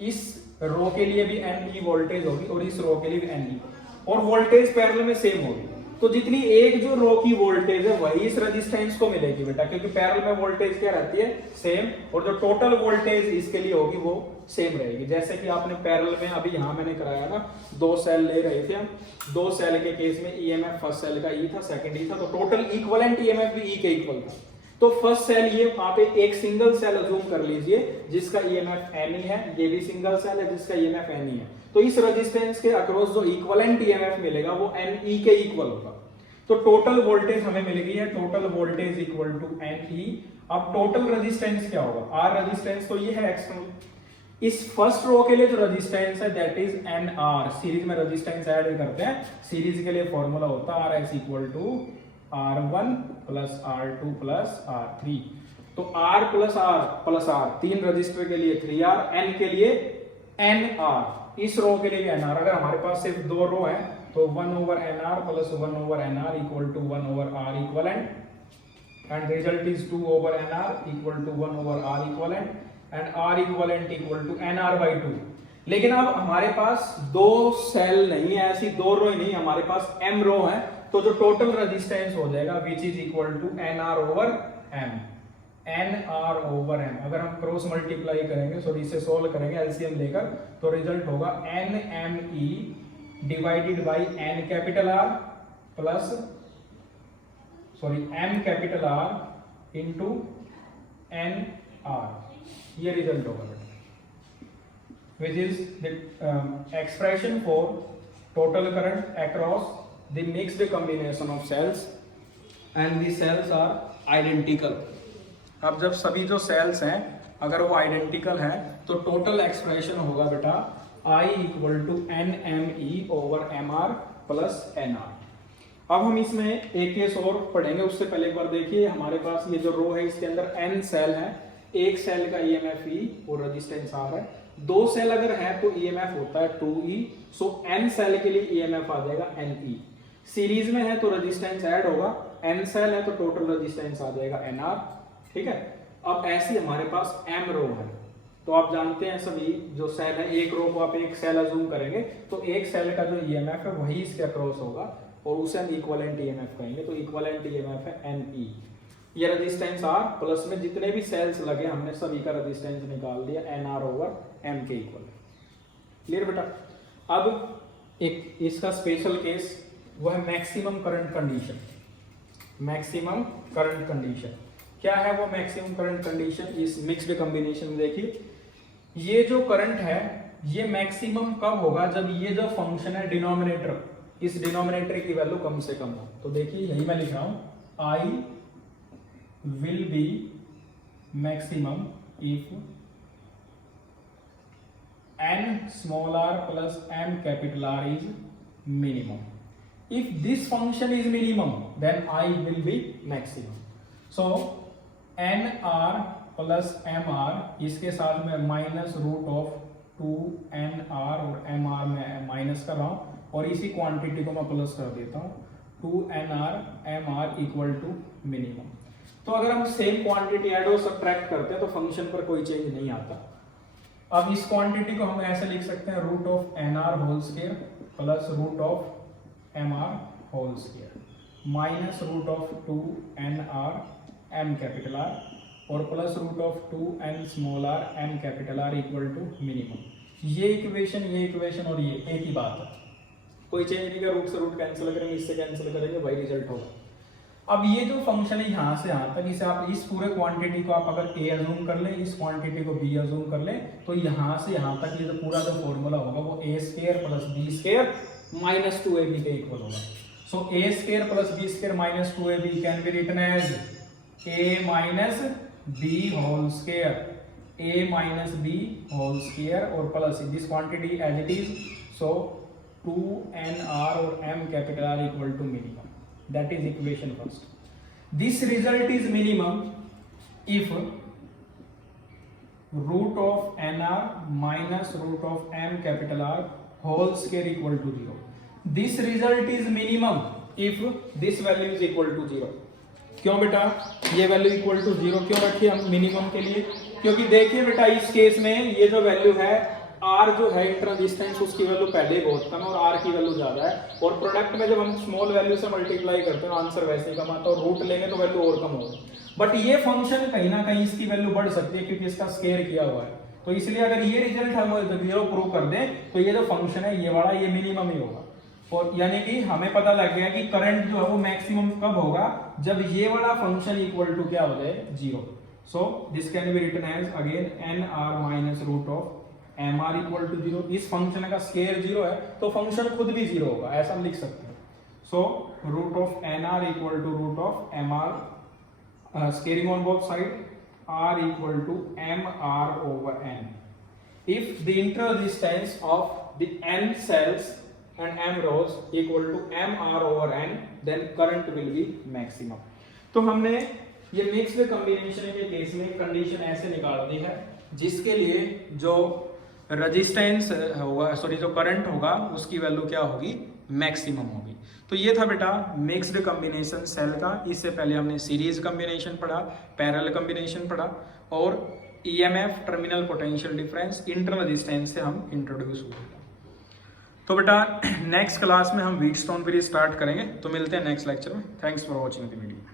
इस रो के लिए भी NE वोल्टेज होगी और इस रो के लिए भी NE, और वोल्टेज पैरेलल में सेम होगी। तो जितनी एक जो रो की वोल्टेज है वही इस रेजिस्टेंस को मिलेगी बेटा, क्योंकि पैरेलल में वोल्टेज क्या रहती है, सेम, और जो टोटल वोल्टेज इसके लिए होगी वो सेम रहेगी। जैसे कि आपने पैरेलल में अभी यहाँ मैंने कराया ना, दो सेल ले रहे थे हम, दो सेल के केस में ईएमएफ फर्स्ट सेल का E था, सेकंड E था, तो टोटल इक्विवेलेंट ईएमएफ भी E के इक्वल था। तो फर्स्ट सेल ये वहां पे एक सिंगल सेल अज्यूम कर लीजिए जिसका ईएमएफ NE है, ये भी सिंगल सेल है जिसका ईएमएफ NE है। तो इस रेजिस्टेंस के अक्रॉस जो इक्विवेलेंट ईएमएफ मिलेगा वो NE के इक्वल होगा। तो टोटल वोल्टेज हमें मिल गई है, total voltage equal to NE। अब टोटल रेजिस्टेंस क्या होगा, R रेजिस्टेंस तो ये है एक्सटर्नल। इस फर्स्ट रो के लिए जो रेजिस्टेंस है दैट इज NR, सीरीज में रेजिस्टेंस ऐड करते हैं, सीरीज के लिए फॉर्मूला होता है RS equal to R1 plus R2 plus R3। तो R प्लस R, तीन रजिस्टर के लिए 3R, N के लिए NR, इस रो के लिए NR। अगर हमारे पास सिर्फ दो रो है तो 1 over NR plus 1 over NR equal to 1 over R equivalent, and result is 2 over NR equal to 1 over R equivalent, and R equivalent equal to NR by 2। लेकिन अब हमारे पास दो सेल नहीं है, ऐसी दो रो ही नहीं, हमारे पास M रो है, तो जो टोटल रेजिस्टेंस हो जाएगा which is equal to NR over M, NR over M। अगर हम क्रॉस मल्टीप्लाई करेंगे, सॉरी इसे सोल्व करेंगे एलसीएम लेकर, तो रिजल्ट होगा NME divided by N capital R plus M capital R into NR, ये रिजल्ट होगा बेटा, which is the expression for total current across the mixed combination of cells and the cells are identical। अब जब सभी जो sales हैं अगर वो आइडेंटिकल हैं तो टोटल एक्सप्रेशन होगा बेटा I equal to NME over MR plus NR। अब हम इसमें एक केस और पढ़ेंगे, उससे पहले एक बार देखिए हमारे पास ये जो रो है इसके अंदर n सेल है, एक सेल का EMF E और रेजिस्टेंस R है, दो सेल अगर है तो EMF होता है 2E, सो n सेल के लिए EMF आ जाएगा NE। सीरीज में है तो रेजिस्टेंस ऐड होगा, n सेल है तो टोटल रेजिस्टेंस आ जाएगा NR, ठीक है। अब ऐसी हमारे पास M रो है, तो आप जानते हैं सभी जो सेल है, एक रो को आप एक सेल अज्यूम करेंगे तो एक सेल का जो EMF है वही इसके अक्रॉस होगा और उसे हम इक्विवेलेंट EMF कहेंगे, तो इक्विवेलेंट EMF है NE। ये रेजिस्टेंस R प्लस में जितने भी सेल्स लगे हमने सभी का रेजिस्टेंस निकाल दिया, NR ओवर M के इक्वल। क्लियर बेटा। अब एक इसका स्पेशल केस वो है maximum current condition. Maximum current condition क्या है, वो मैक्सिमम करंट कंडीशन इस मिक्स्ड कॉम्बिनेशन में देखिए, ये जो करंट है ये मैक्सिमम कब होगा, जब ये जो फंक्शन है डिनोमिनेटर, इस डिनोमिनेटर की वैल्यू कम से कम हो। तो देखिए यही मैं लिख रहा हूं, I will be maximum if n small r plus m capital R is minimum. If this function is minimum, then I will be maximum. So nr plus mr, इसके साथ में माइनस रूट ऑफ 2nr और mr में minus कर रहा हूँ और इसी क्वांटिटी को मैं प्लस कर देता हूँ, 2nr mr equal to minimum. तो अगर हम सेम क्वांटिटी ऐड और सब्ट्रैक्ट करते हैं तो फंक्शन पर कोई चेंज नहीं आता। अब इस क्वांटिटी को हम ऐसे लिख सकते हैं, root of nr whole square plus root of mr whole square minus root of 2nr m capital R और plus root of 2n small r m capital R equal to minimum. ये equation और ये एक ही बात है, कोई change नहीं कर, रूट से रूट कैंसिल करेंगे, इससे कैंसिल करेंगे, वही रिजल्ट होगा। अब ये जो फंक्शन है यहाँ से यहाँ तक, इसे आप इस पूरे क्वांटिटी को आप अगर a अज्यूम कर लें, इस क्वांटिटी को b अज्यूम कर लें, तो यहाँ से यहाँ तक ये जो पूरा जो फॉर्मूला होगा वो a square plus b square -2ab के इक्वल होगा। So a square plus b square minus 2ab can be written as a minus b whole square, a minus b whole square और plus this quantity as it is. So 2nr और m capital R equal to minimum, that is equation first. This result is minimum if root of nr minus root of m capital R whole square equal to 0. This result is minimum if this value is equal to 0. क्यों बेटा ये value equal to 0 क्यों रखी हम minimum के लिए? क्योंकि देखिए बेटा इस केस में ये जो वैल्यू है r जो है इंटरनल डिस्टेंस उसकी वैल्यू पहले ही बहुत कम है और r की वैल्यू ज्यादा है, और प्रोडक्ट में जब हम स्मॉल वैल्यू से मल्टीप्लाई करते हैं आंसर वैसे ही कम आता है, और रूट लेंगे तो वैल्यू और कम होगी। बट ये फंक्शन कहीं ना कहीं इसकी वैल्यू बढ़ सकती है क्योंकि इसका स्क्वायर किया हुआ है, तो इसलिए अगर ये रिजल्ट हम 0 प्रूव कर दें तो ये जो फंक्शन है ये वाला ये मिनिमम ही होगा। और यानी कि हमें पता लग गया कि करंट जो है वो मैक्सिमम कब होगा, जब ये वाला फंक्शन इक्वल टू क्या हो जाए 0। So this can be written as again nr minus root of mr equal to 0। इस फंक्शन का स्क्वायर 0 है तो फंक्शन खुद भी 0 होगा, ऐसा हम लिख सकते हैं। So root of nr equal to root of mr scaling on both side r equal to mr over n. If the internal distance of the n cells and m rows equal to mr over n, then current will be maximum. तो हमने ये mixed combination के case में condition ऐसे निकाल दी है जिसके लिए जो रेजिस्टेंस होगा सॉरी जो करंट होगा उसकी वैल्यू क्या होगी मैक्सिमम होगी। तो ये था बेटा मिक्स्ड कॉम्बिनेशन सेल का। इससे पहले हमने सीरीज कॉम्बिनेशन पढ़ा, पैरेलल कॉम्बिनेशन पढ़ा और EMF terminal potential difference internal distance से हम इंट्रोड्यूस हुए। तो बेटा नेक्स्ट क्लास में हम व्हीटस्टोन पीरियड स्टार्ट करेंगे, तो मिलते हैं नेक्स्ट लेक्चर में। Thanks for watching the video.